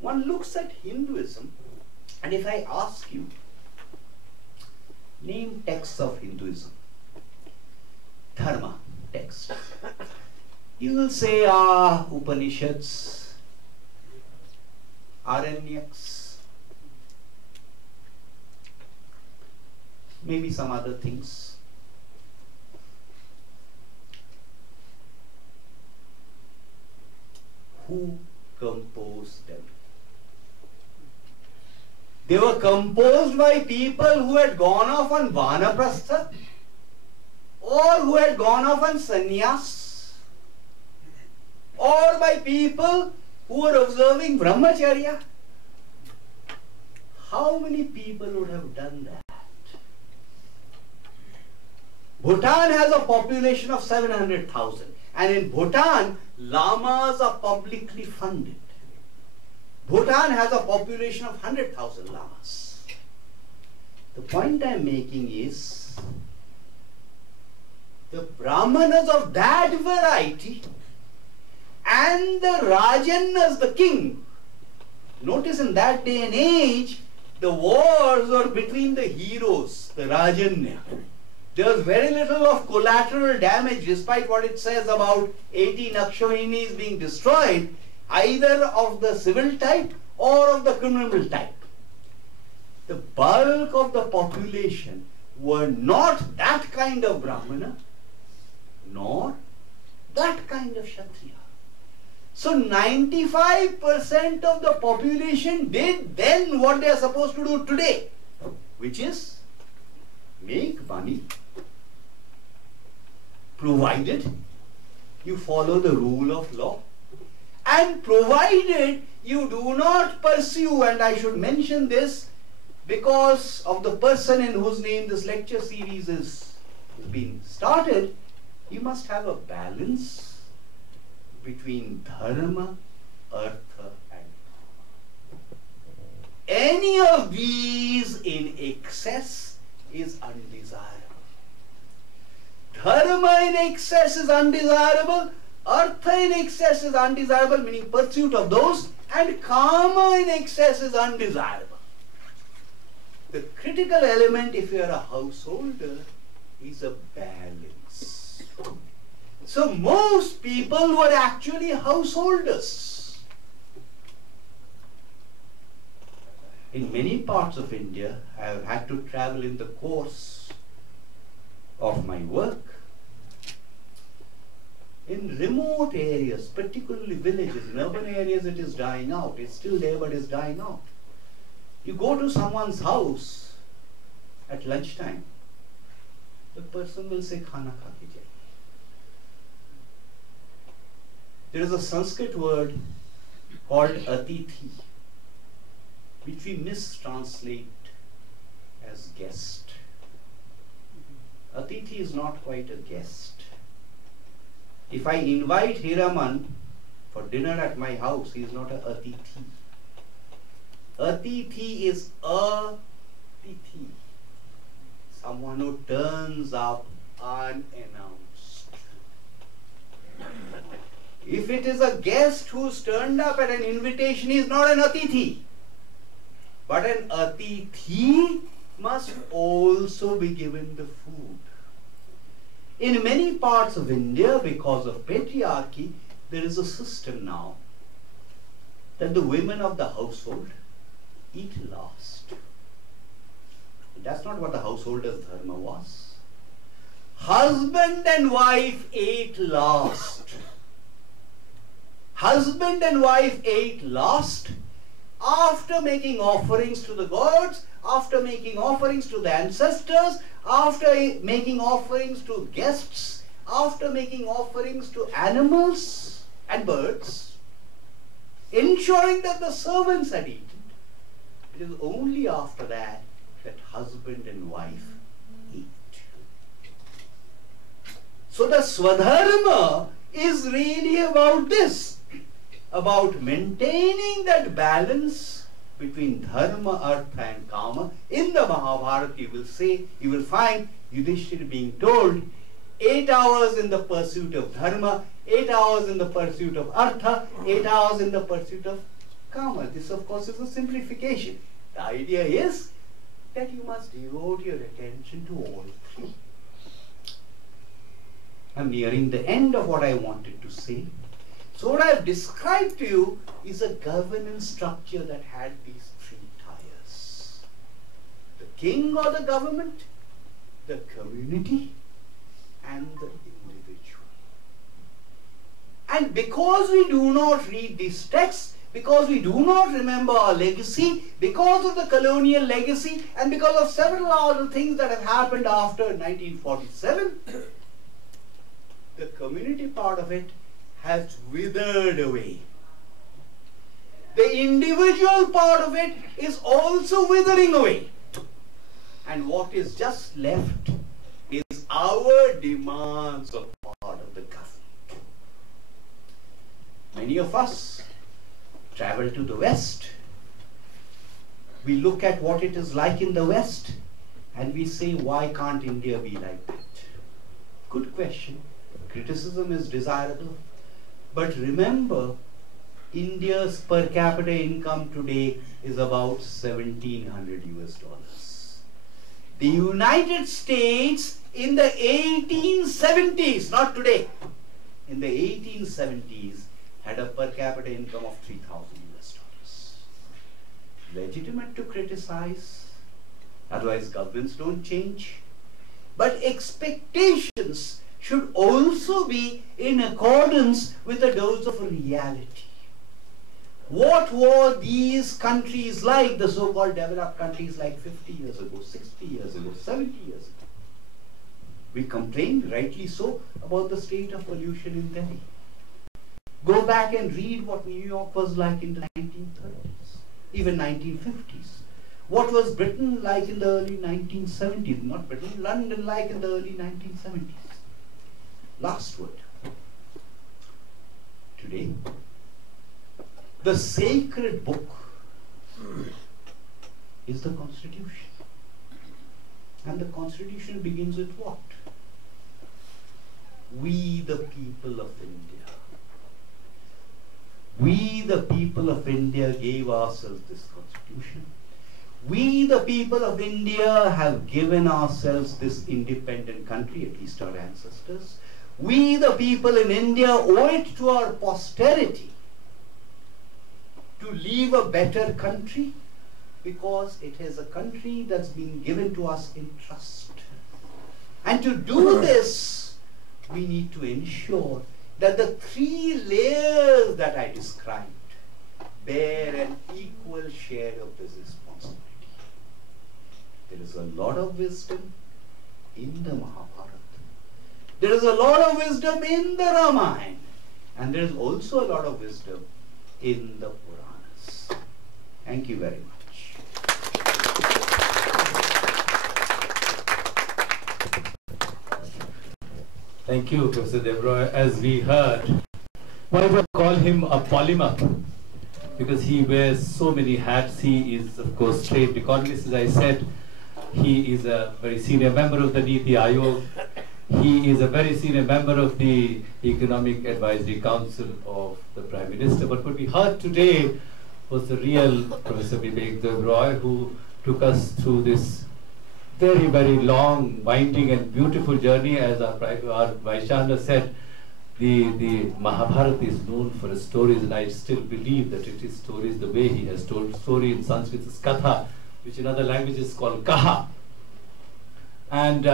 One looks at Hinduism, and if I ask you, name texts of Hinduism, Dharma text, you will say Upanishads, Aranyaks, maybe some other things. Who composed them? They were composed by people who had gone off on Vanaprastha or who had gone off on sannyas. or by people who were observing brahmacharya? How many people would have done that? Bhutan has a population of 700,000, and in Bhutan, lamas are publicly funded. Bhutan has a population of 100,000 lamas. The point I am making is, the brahmanas of that variety and the rajannas, the king. Notice in that day and age, the wars were between the heroes, the rajanya. There was very little of collateral damage, despite what it says about 80 Nakshinis being destroyed, either of the civil type or of the criminal type. The bulk of the population were not that kind of Brahmana, nor that kind of Kshatriya. So 95% of the population did then what they are supposed to do today, which is make money, provided you follow the rule of law, and provided you do not pursue, and I should mention this because of the person in whose name this lecture series is being started, you must have a balance between dharma, artha and kama. Any of these in excess is undesirable. Dharma in excess is undesirable, artha in excess is undesirable, meaning pursuit of those, and kama in excess is undesirable. The critical element, if you are a householder, is a balance. So most people were actually householders. In many parts of India, I have had to travel in the course of my work. In remote areas, particularly villages, in urban areas it is dying out. It's still there, but it's dying out. You go to someone's house at lunchtime, the person will say, "Khana kha ke jaiye." There is a Sanskrit word called atithi, which we mistranslate as guest. Atithi is not quite a guest. If I invite Hiraman for dinner at my house, he is not a atithi. Atithi is a tithi, someone who turns up unannounced. If it is a guest who's turned up at an invitation, he is not an atithi. But an atithi must also be given the food. In many parts of India, because of patriarchy, there is a system now that the women of the household eat last. That's not what the householder's dharma was. Husband and wife ate last. Husband and wife ate last after making offerings to the gods, after making offerings to the ancestors, after making offerings to guests, after making offerings to animals and birds, ensuring that the servants had eaten. It is only after that that husband and wife eat. So the Swadharma is really about this, about maintaining that balance between dharma, artha and kama. In the Mahabharata you will find Yudhishthira being told 8 hours in the pursuit of dharma, 8 hours in the pursuit of artha, 8 hours in the pursuit of kama. This of course is a simplification. The idea is that you must devote your attention to all three. I'm nearing the end of what I wanted to say. So what I have described to you is a governance structure that had these three tiers. The king or the government, the community, and the individual. And because we do not read these texts, because we do not remember our legacy, because of the colonial legacy, and because of several other things that have happened after 1947, the community part of it has withered away. The individual part of it is also withering away. And what is just left is our demands of part of the government. Many of us travel to the West. We look at what it is like in the West and we say, why can't India be like that? Good question. Criticism is desirable. But remember, India's per capita income today is about $1,700 US. The United States in the 1870s, not today, in the 1870s had a per capita income of $3,000 US. Legitimate to criticize, otherwise governments don't change. But expectations should also be in accordance with a dose of reality. What were these countries like, the so-called developed countries, like 50 years ago, 60 years ago, 70 years ago? We complained, rightly so, about the state of pollution in Delhi. Go back and read what New York was like in the 1930s, even 1950s. What was Britain like in the early 1970s? Not Britain, London like in the early 1970s. Last word. Today, the sacred book is the Constitution. And the Constitution begins with what? We the people of India. We the people of India gave ourselves this Constitution. We the people of India have given ourselves this independent country, at least our ancestors. We the people in India owe it to our posterity to leave a better country, because it is a country that's been given to us in trust. And to do this, we need to ensure that the three layers that I described bear an equal share of this responsibility. There is a lot of wisdom in the Mahabharata. There is a lot of wisdom in the Ramayana. And there is also a lot of wisdom in the Puranas. Thank you very much. Thank you, Professor Debroy. As we heard, why do I call him a polymath? Because he wears so many hats. He is, of course, trade economist, as I said. He is a very senior member of the Niti Aayog. He is a very senior member of the Economic Advisory Council of the Prime Minister. But what we heard today was the real Professor Bibek Debroy, who took us through this very, very long, winding and beautiful journey. As our Vice Chancellor said, the Mahabharata is known for its stories, and I still believe that it is stories the way he has told story in Sanskrit is katha, which in other languages is called kaha. And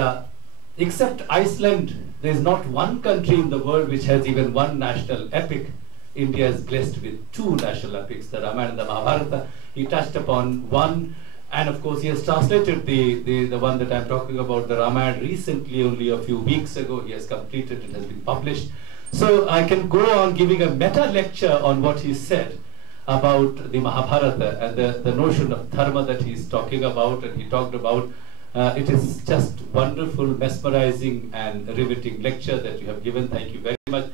except Iceland, there is not one country in the world which has even one national epic. India is blessed with two national epics, the Ramayana and the Mahabharata. He touched upon one, and of course he has translated the one that I'm talking about, the Ramayana, recently, only a few weeks ago. He has completed, it has been published. So I can go on giving a meta lecture on what he said about the Mahabharata and the notion of dharma that he's talking about, and he talked about. It is just wonderful, mesmerizing and riveting lecture that you have given. Thank you very much.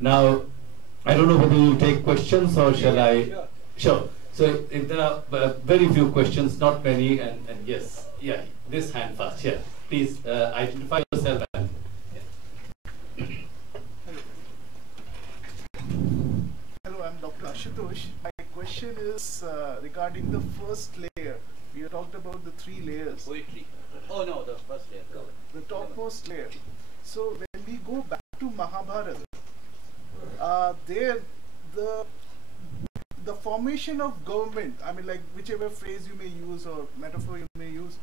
Now, I don't know whether you'll take questions or shall I? Sure. So if there are very few questions, not many, and yes, yeah, this hand first, yeah. Please identify yourself. And, yeah. Hello, I'm Dr. Ashutosh. My question is regarding the first layer. You talked about the three layers. Poetry. Oh no, the first layer. The topmost layer. So when we go back to Mahabharata, there the formation of government, I mean, like whichever phrase you may use or metaphor you may use,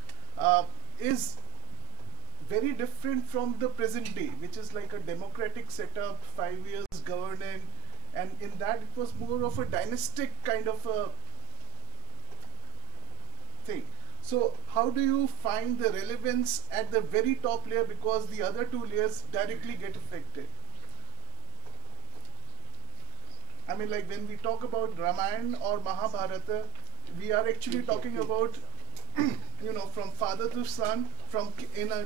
is very different from the present day, which is like a democratic setup, 5 years governing, and in that it was more of a dynastic kind of a thing. So how do you find the relevance at the very top layer, because the other two layers directly get affected? I mean, like when we talk about Ramayana or Mahabharata, we are actually talking about, you know, from father to son, from in a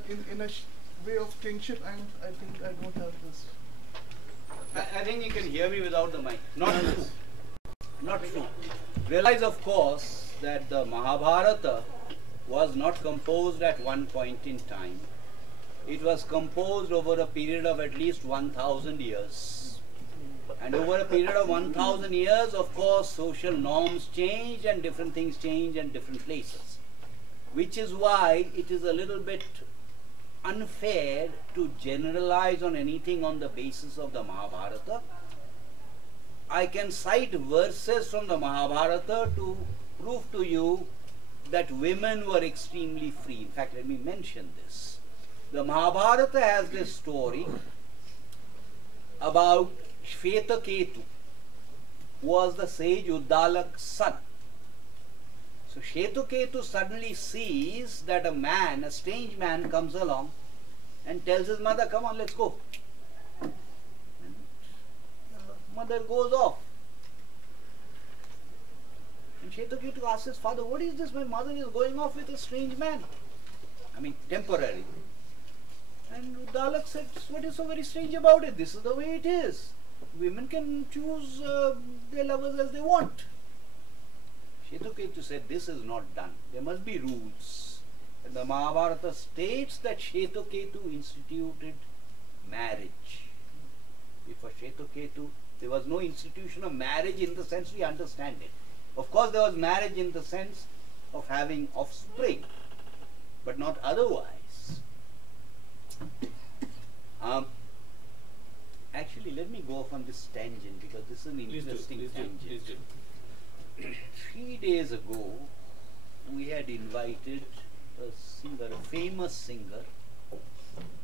way of kingship. And I think I don't have this. I think you can hear me without the mic. Not true. Not true. Realize, of course, that the Mahabharata was not composed at one point in time. It was composed over a period of at least 1,000 years. And over a period of 1,000 years, of course, social norms change and different things change in different places. Which is why it is a little bit unfair to generalize on anything on the basis of the Mahabharata. I can cite verses from the Mahabharata to prove to you that women were extremely free. In fact, let me mention this. The Mahabharata has this story about Shvetaketu, who was the sage Uddalak's son. So Shvetaketu suddenly sees that a man, a strange man, comes along and tells his mother, come on, let's go. And mother goes off. And Shvetaketu asks his father, what is this? My mother is going off with a strange man. I mean, temporary. And Uddalak said, what is so very strange about it? This is the way it is. Women can choose their lovers as they want. Shvetaketu said, this is not done. There must be rules. And the Mahabharata states that Shvetaketu instituted marriage. Before Shvetaketu, there was no institution of marriage in the sense we understand it. Of course, there was marriage in the sense of having offspring, but not otherwise. Actually, let me go off on this tangent because this is an interesting tangent. 3 days ago, we had invited a singer, a famous singer,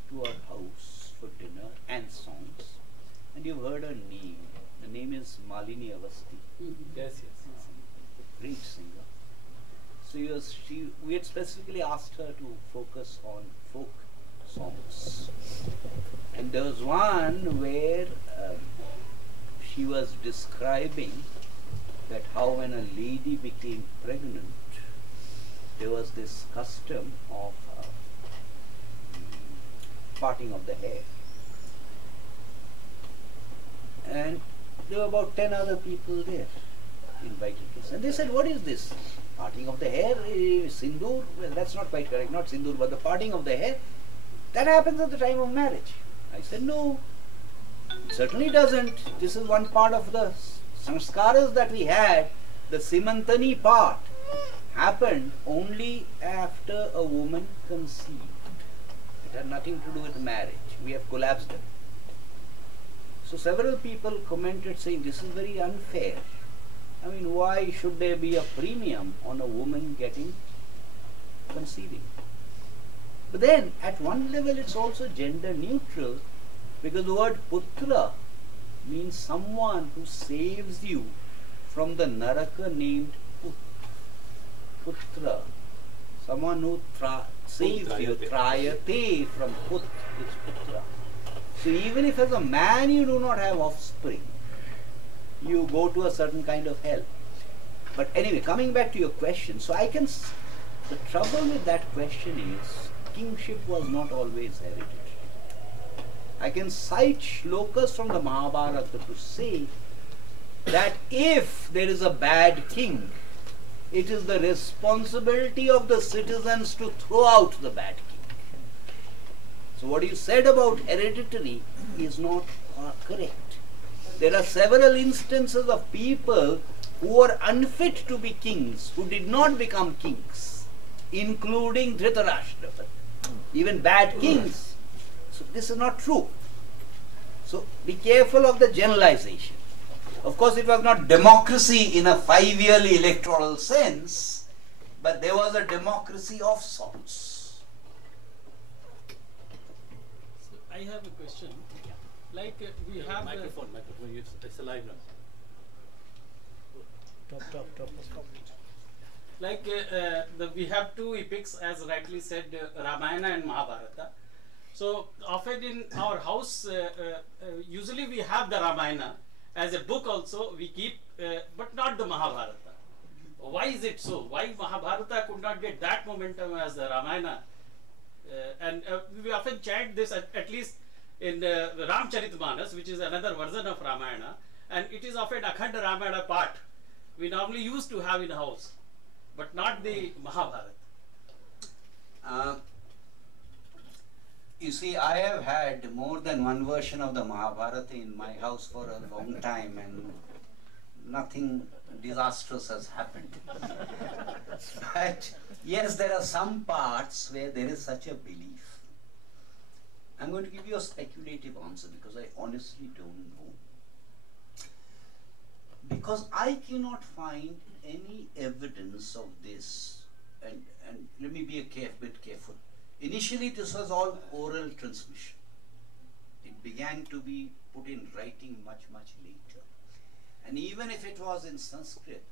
to our house for dinner and songs. And you've heard her name. The name is Malini Avasti. Yes. Great singer. So we had specifically asked her to focus on folk songs. And there was one where she was describing that how when a lady became pregnant, there was this custom of parting of the hair. And there were about 10 other people there invited to us. And they said, what is this? Parting of the hair? Sindoor? Well, that's not quite correct. Not sindoor, but the parting of the hair. That happens at the time of marriage. I said, no, it certainly doesn't. This is one part of the sanskaras that we had. The simantani part happened only after a woman conceived. It had nothing to do with marriage. We have collapsed it. So several people commented saying this is very unfair. I mean, why should there be a premium on a woman conceiving? But then at one level it's also gender neutral because the word putra means someone who saves you from the naraka named putra. Someone who saves you, trayate from put is putra. So even if as a man you do not have offspring, you go to a certain kind of hell. But anyway, coming back to your question, so the trouble with that question is, kingship was not always hereditary. I can cite shlokas from the Mahabharata to say that if there is a bad king, it is the responsibility of the citizens to throw out the bad king. So what you said about hereditary is not correct. There are several instances of people who were unfit to be kings, who did not become kings, including Dhritarashtra, even bad kings. So this is not true. So be careful of the generalization. Of course, it was not democracy in a 5-yearly electoral sense, but there was a democracy of sorts. So I have a question. Like we have microphone, it's alive now. Top. Like we have two epics, as rightly said, Ramayana and Mahabharata. So often in our house, usually we have the Ramayana, as a book also we keep, but not the Mahabharata. Why is it so? Why Mahabharata could not get that momentum as the Ramayana? And we often chant this at least in Ramcharitmanas, which is another version of Ramayana, and it is of an Akhanda Ramayana part we normally used to have in house, but not the Mahabharata. You see, I have had more than one version of the Mahabharata in my house for a long time, and nothing disastrous has happened. But yes, there are some parts where there is such a belief. I'm going to give you a speculative answer because I honestly don't know. Because I cannot find any evidence of this, and let me be a bit careful. Initially, this was all oral transmission. It began to be put in writing much, much later. And even if it was in Sanskrit,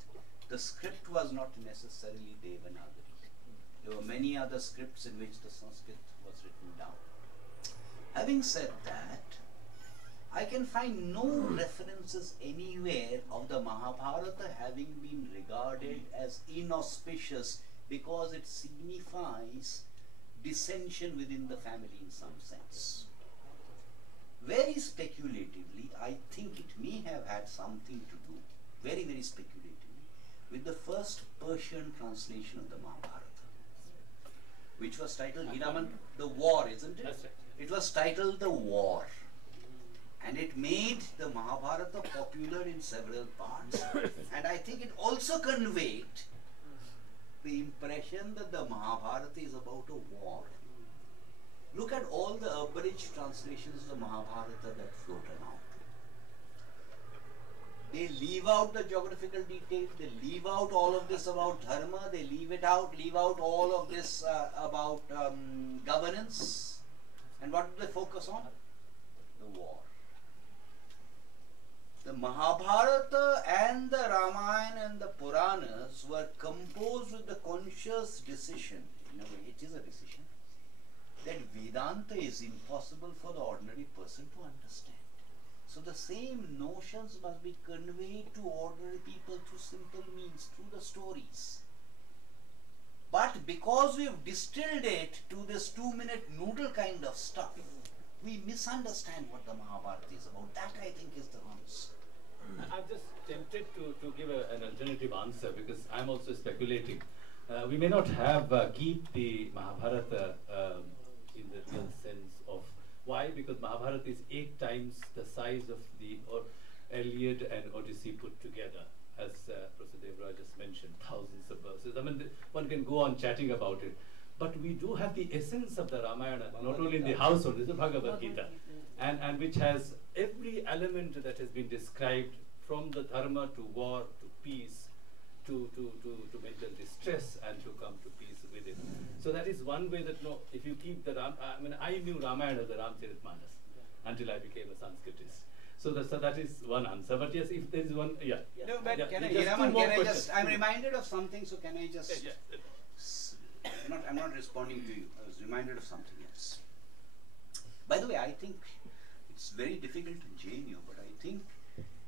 the script was not necessarily Devanagari. There were many other scripts in which the Sanskrit was written down. Having said that, I can find no references anywhere of the Mahabharata having been regarded as inauspicious because it signifies dissension within the family in some sense. Very speculatively, I think it may have had something to do, very, very speculatively, with the first Persian translation of the Mahabharata, which was titled Hiraman, the War, isn't it? That's right. It was titled The War. And it made the Mahabharata popular in several parts. And I think it also conveyed the impression that the Mahabharata is about a war. Look at all the abridged translations of the Mahabharata that float around. They leave out the geographical details, they leave out all of this about dharma, they leave out all of this about governance. And what do they focus on? The war. The Mahabharata and the Ramayana and the Puranas were composed with the conscious decision, in a way it is a decision, that Vedanta is impossible for the ordinary person to understand. So the same notions must be conveyed to ordinary people through simple means, through the stories. But because we have distilled it to this 2-minute noodle kind of stuff, we misunderstand what the Mahabharata is about. That, I think, is the answer. I'm just tempted to give an alternative answer because I'm also speculating. We may not have keep the Mahabharata in the real sense of why, because Mahabharata is 8 times the size of the Iliad and Odyssey put together. As Professor Debroy just mentioned, thousands of verses. I mean, one can go on chatting about it. But we do have the essence of the Ramayana, not only in the household, this is Bhagavad Gita, and which has every element that has been described, from the dharma to war to peace to mental distress and to come to peace with it. So that is one way that if you keep the I knew Ramayana as the Ramcharitmanas until I became a Sanskritist. So that is one answer. But yes, if there is one, yeah. No, but I'm reminded of something, so can I just... I'm not responding to you. I was reminded of something else. By the way, I think it's very difficult to JNU, but I think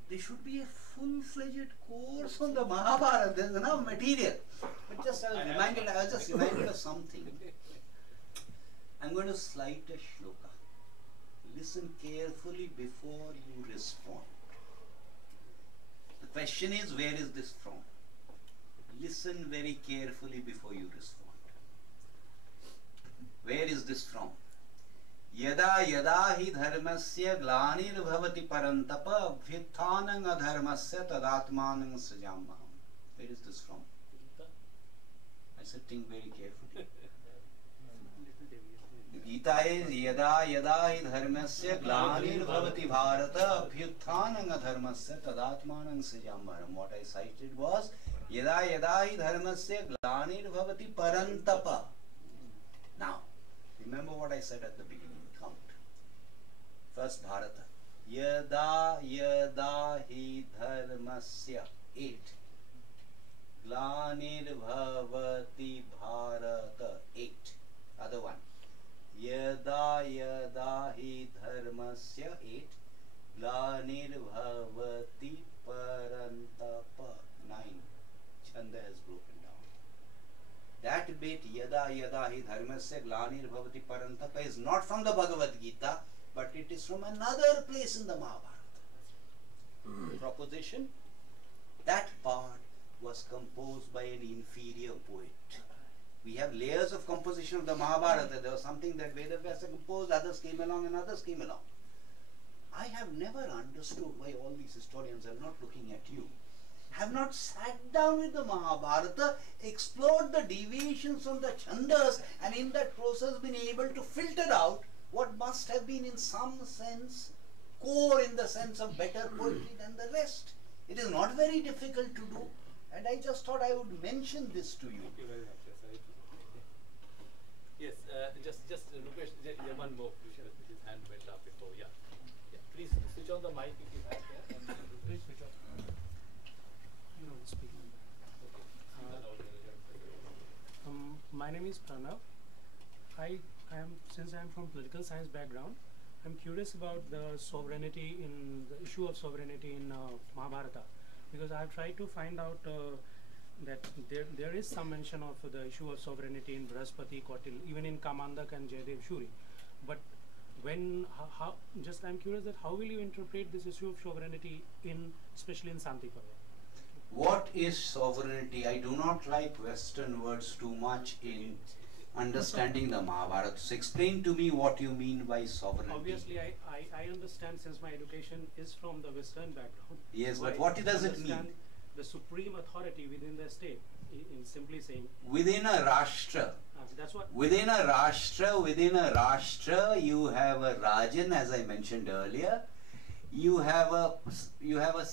there should be a full-fledged course on the Mahabharata. There's enough material. But just I was just reminded of something. I'm going to cite a shloka. Listen carefully before you respond. The question is, where is this from? Listen very carefully before you respond. Where is this from? Yada yada hi dharmasya glanir bhavati parantapa abhyuthanang adharmasya tadatmanang sajamaham. Where is this from? I said, think very carefully. Gita is yada yada hi dharmasya glanir bhavati bharata abhyuthanang adharmasya tadatmanang sajamaham. What I cited was yada yada hi dharmasya glanir bhavati parantapa. Now, remember what I said at the beginning. Count. First Bharata. Yada yada hi dharmasya. 8. Glanir bhavati bharata. 8. Other one. Yada yada hi dharmasya. 8. Glanirvavati parantapa. 9. Chanda has broken down. That bit, yada yada hi dharmasya glanirvavati parantapa, is not from the Bhagavad Gita, but it is from another place in the Mahabharata. Proposition, that part was composed by an inferior poet. We have layers of composition of the Mahabharata. There was something that Vedavyasa composed, others came along and others came along. I have never understood why all these historians, I'm not looking at you, have not sat down with the Mahabharata, explored the deviations from the chandas, and in that process been able to filter out what must have been in some sense core, in the sense of better poetry than the rest. It is not very difficult to do, and I just thought I would mention this to you. Thank you very much. Yes, just Rupesh, one more. His hand went up before. Yeah. Please switch on the mic if you have there. And Rupesh, switch on. No, speaking. My name is Pranav. Since I am from political science background, I'm curious about the sovereignty the issue of sovereignty in Mahabharata, because I've tried to find out that there is some mention of the issue of sovereignty in Brahaspati, Kautil, even in Kamandak and Jayadev Shuri. But I'm curious that how will you interpret this issue of sovereignty especially in Santiparva? What is sovereignty? I do not like Western words too much in understanding the Mahabharata. So explain to me what you mean by sovereignty. Obviously, I understand, since my education is from the Western background. Yes, but what does it mean? The supreme authority within the state, in simply saying. Within a Rashtra. That's what. Within a Rashtra, you have a Rajan, as I mentioned earlier. You have a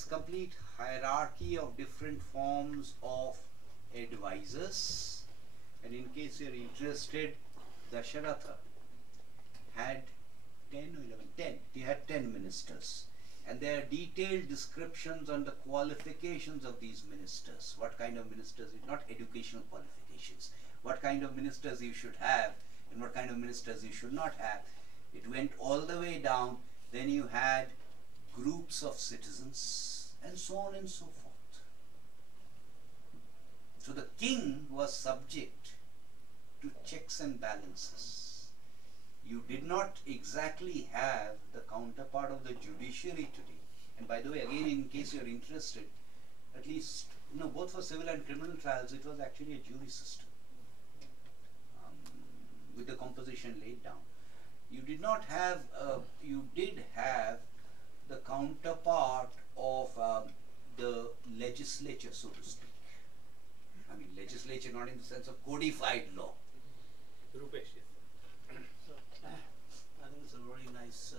complete hierarchy of different forms of advisors. And in case you're interested, Dasharatha had 10 or 11, 10. He had 10 ministers. And there are detailed descriptions on the qualifications of these ministers. What kind of ministers, not educational qualifications, what kind of ministers you should have and what kind of ministers you should not have. It went all the way down. Then you had groups of citizens and so on and so forth. So the king was subject to checks and balances. You did not exactly have the counterpart of the judiciary today. And by the way, again, in case you're interested, at least, both for civil and criminal trials, it was actually a jury system with the composition laid down. You did not have, you did have the counterpart of the legislature, so to speak. I mean, legislature not in the sense of codified law. Rupesh, yes. So, I think it's a very nice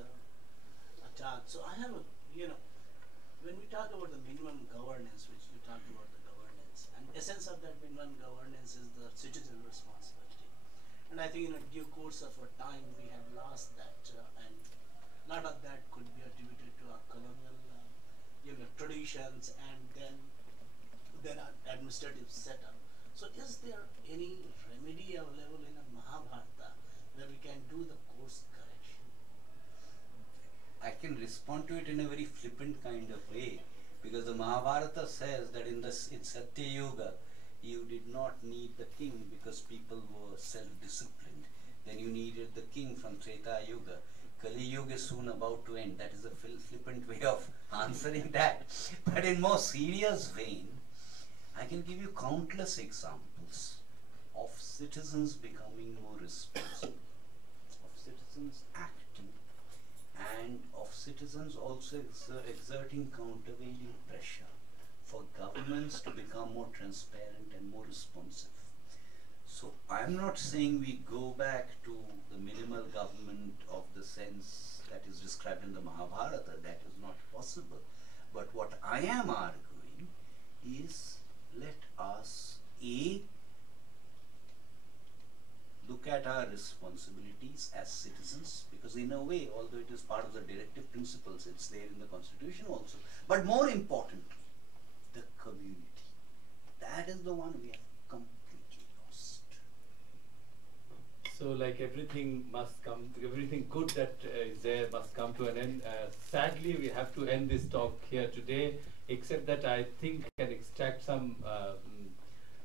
talk. So I have when we talk about the minimum governance, which you talked about the governance, and essence of that minimum governance is the citizen responsibility. And I think in a due course of our time, we have lost that, and a lot of that could be attributed to our colonial, traditions, and then our administrative setup. So, is there any remedy available in a Mahabharata where we can do the course correction? I can respond to it in a very flippant kind of way, because the Mahabharata says that in Satya Yuga, you did not need the king because people were self-disciplined. Then you needed the king from Treta Yuga. Kali Yuga is soon about to end. That is a flippant way of answering that. But in more serious vein, I can give you countless examples of citizens becoming more responsible, of citizens acting, and of citizens also exerting countervailing pressure for governments to become more transparent and more responsive. So I'm not saying we go back to the minimal government of the sense that is described in the Mahabharata. That is not possible. But what I am arguing is, let us look at our responsibilities as citizens, because in a way, although it is part of the directive principles, it's there in the Constitution also. But more importantly, the community. That is the one we have completely lost. So like everything must come, everything good that is there must come to an end. Sadly, we have to end this talk here today, except that I think I can extract some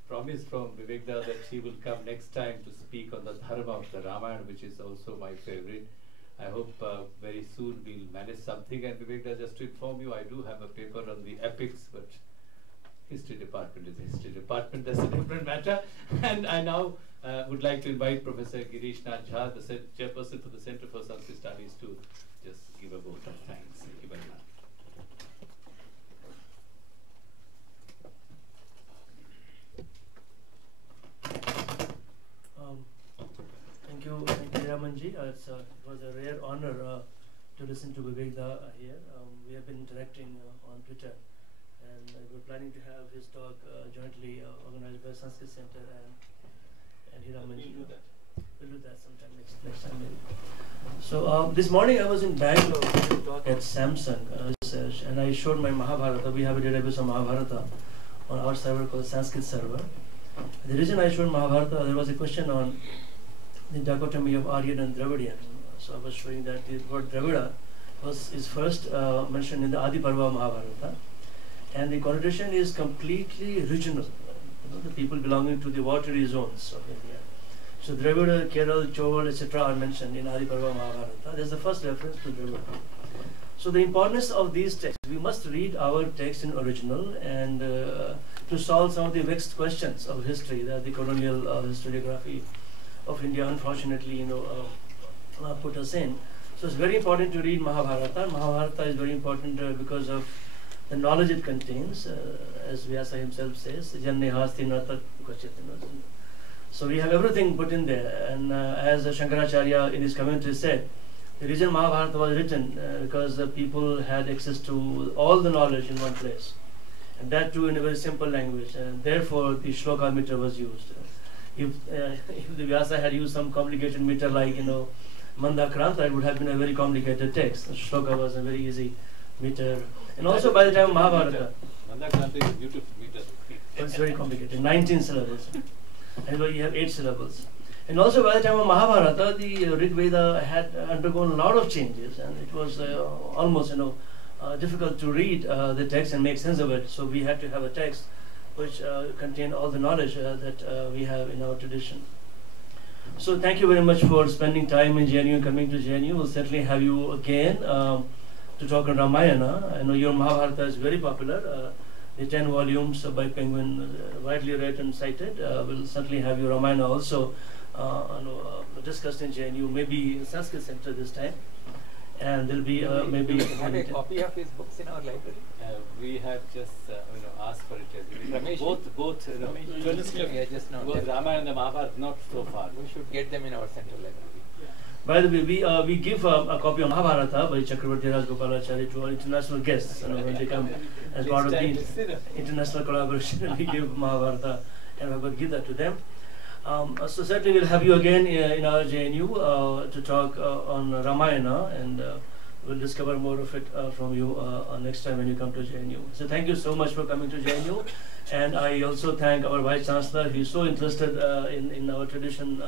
promise from Bibek that he will come next time to speak on the Dharma of the Ramayana, which is also my favorite. I hope very soon we'll manage something. And Bibek, just to inform you, I do have a paper on the epics, but history department is history department. That's a different matter. And I now would like to invite Professor Girish Nath Jha, the chairperson for the Center for Sanskrit Studies, to just give a vote of thanks. Thank you very much. Thank you, Ramanji. It was a rare honor to listen to Bibek here. We have been interacting on Twitter, and we're planning to have his talk jointly organized by Sanskrit Center and Hiramanji. We'll do that sometime next time maybe. So this morning I was in Bangalore to talk at Samsung research, and I showed my Mahabharata. We have a database of Mahabharata on our server called Sanskrit server. The reason I showed Mahabharata, there was a question on the dichotomy of Aryan and Dravidian. So I was showing that the word Dravida is first mentioned in the Adi Parva Mahabharata, and the connotation is completely regional. The people belonging to the watery zones of India. So Dravida, Kerala, Choval, etc. are mentioned in Adi Parva Mahabharata. That's the first reference to Dravida. So the importance of these texts, we must read our text in original and to solve some of the vexed questions of history that the colonial historiography of India unfortunately put us in. So it's very important to read Mahabharata. Mahabharata is very important because of the knowledge it contains, as Vyasa himself says, Janne Hasti Nata Kvachit. So we have everything put in there, and as Shankaracharya in his commentary said, the reason Mahabharata was written because the people had access to all the knowledge in one place, and that too in a very simple language, and therefore the shloka meter was used. If the Vyasa had used some complicated meter like Manda Kranta, it would have been a very complicated text. The shloka was a very easy meter, and also by the time of Mahabharata, Manda Kranta is a beautiful meter. It's very complicated. 19 syllables, and you have 8 syllables. And also by the time of Mahabharata, the Rig Veda had undergone a lot of changes, and it was almost difficult to read the text and make sense of it. So we had to have a text which contained all the knowledge that we have in our tradition. So thank you very much for spending time in JNU and coming to JNU. We'll certainly have you again to talk on Ramayana. I know your Mahabharata is very popular. The 10 volumes by Penguin, widely read and cited. We'll certainly have your Ramayana also discussed in JNU, maybe in Sanskrit Center this time. And there'll be maybe... We have a copy of his books in our library. We have just asked for it. Both Ramayana and the Mahabharata, not so far. We should get them in our central library. By the way, we give a copy of Mahabharata by Chakravarti Raj Gopalacharya to our international guests. When they come as part of the international collaboration, we give Mahabharata and Bhagavad Gita to them. So certainly we'll have you again in our JNU to talk on Ramayana, and we'll discover more of it from you next time when you come to JNU. So thank you so much for coming to JNU, and I also thank our Vice Chancellor. He's so interested in our tradition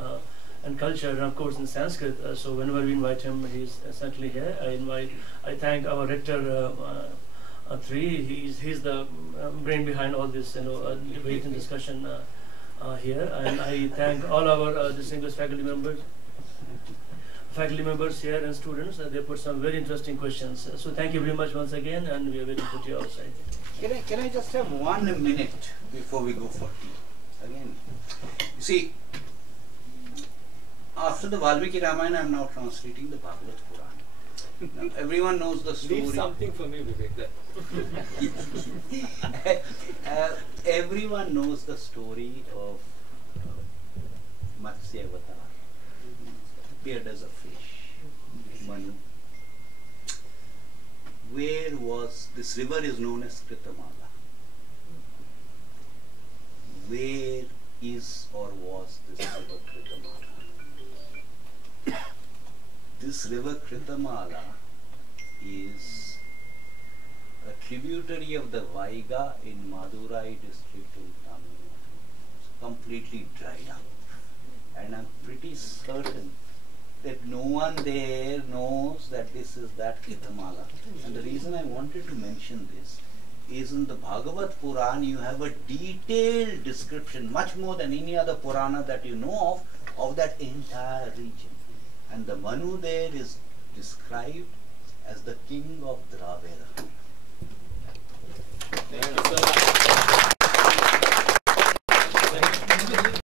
and culture, and of course in Sanskrit. So whenever we invite him, he's certainly here. I thank our Rector he's the brain behind all this debate and discussion here, and I thank all our distinguished faculty members here and students. They put some very interesting questions. So thank you very much once again, and we are waiting for you outside. Can I just have 1 minute before we go for tea? Again, you see, after the Valmiki Ramayana, I am now translating the Bhagavad Puran. Now, everyone knows the story. Leave something for me, Vivek. Everyone knows the story of Matsya Avatar. Appeared as a fish, Manu. Where was this river is known as Kritamala? Where is or was this river Kritamala? This river Kritamala is a tributary of the Vaiga in Madurai district in Tamil Nadu. It's completely dried up. And I'm pretty certain that no one there knows that this is that Kithamala. And the reason I wanted to mention this is in the Bhagavad Puran you have a detailed description, much more than any other Purana that you know of that entire region. And the Manu there is described as the king of Draveda.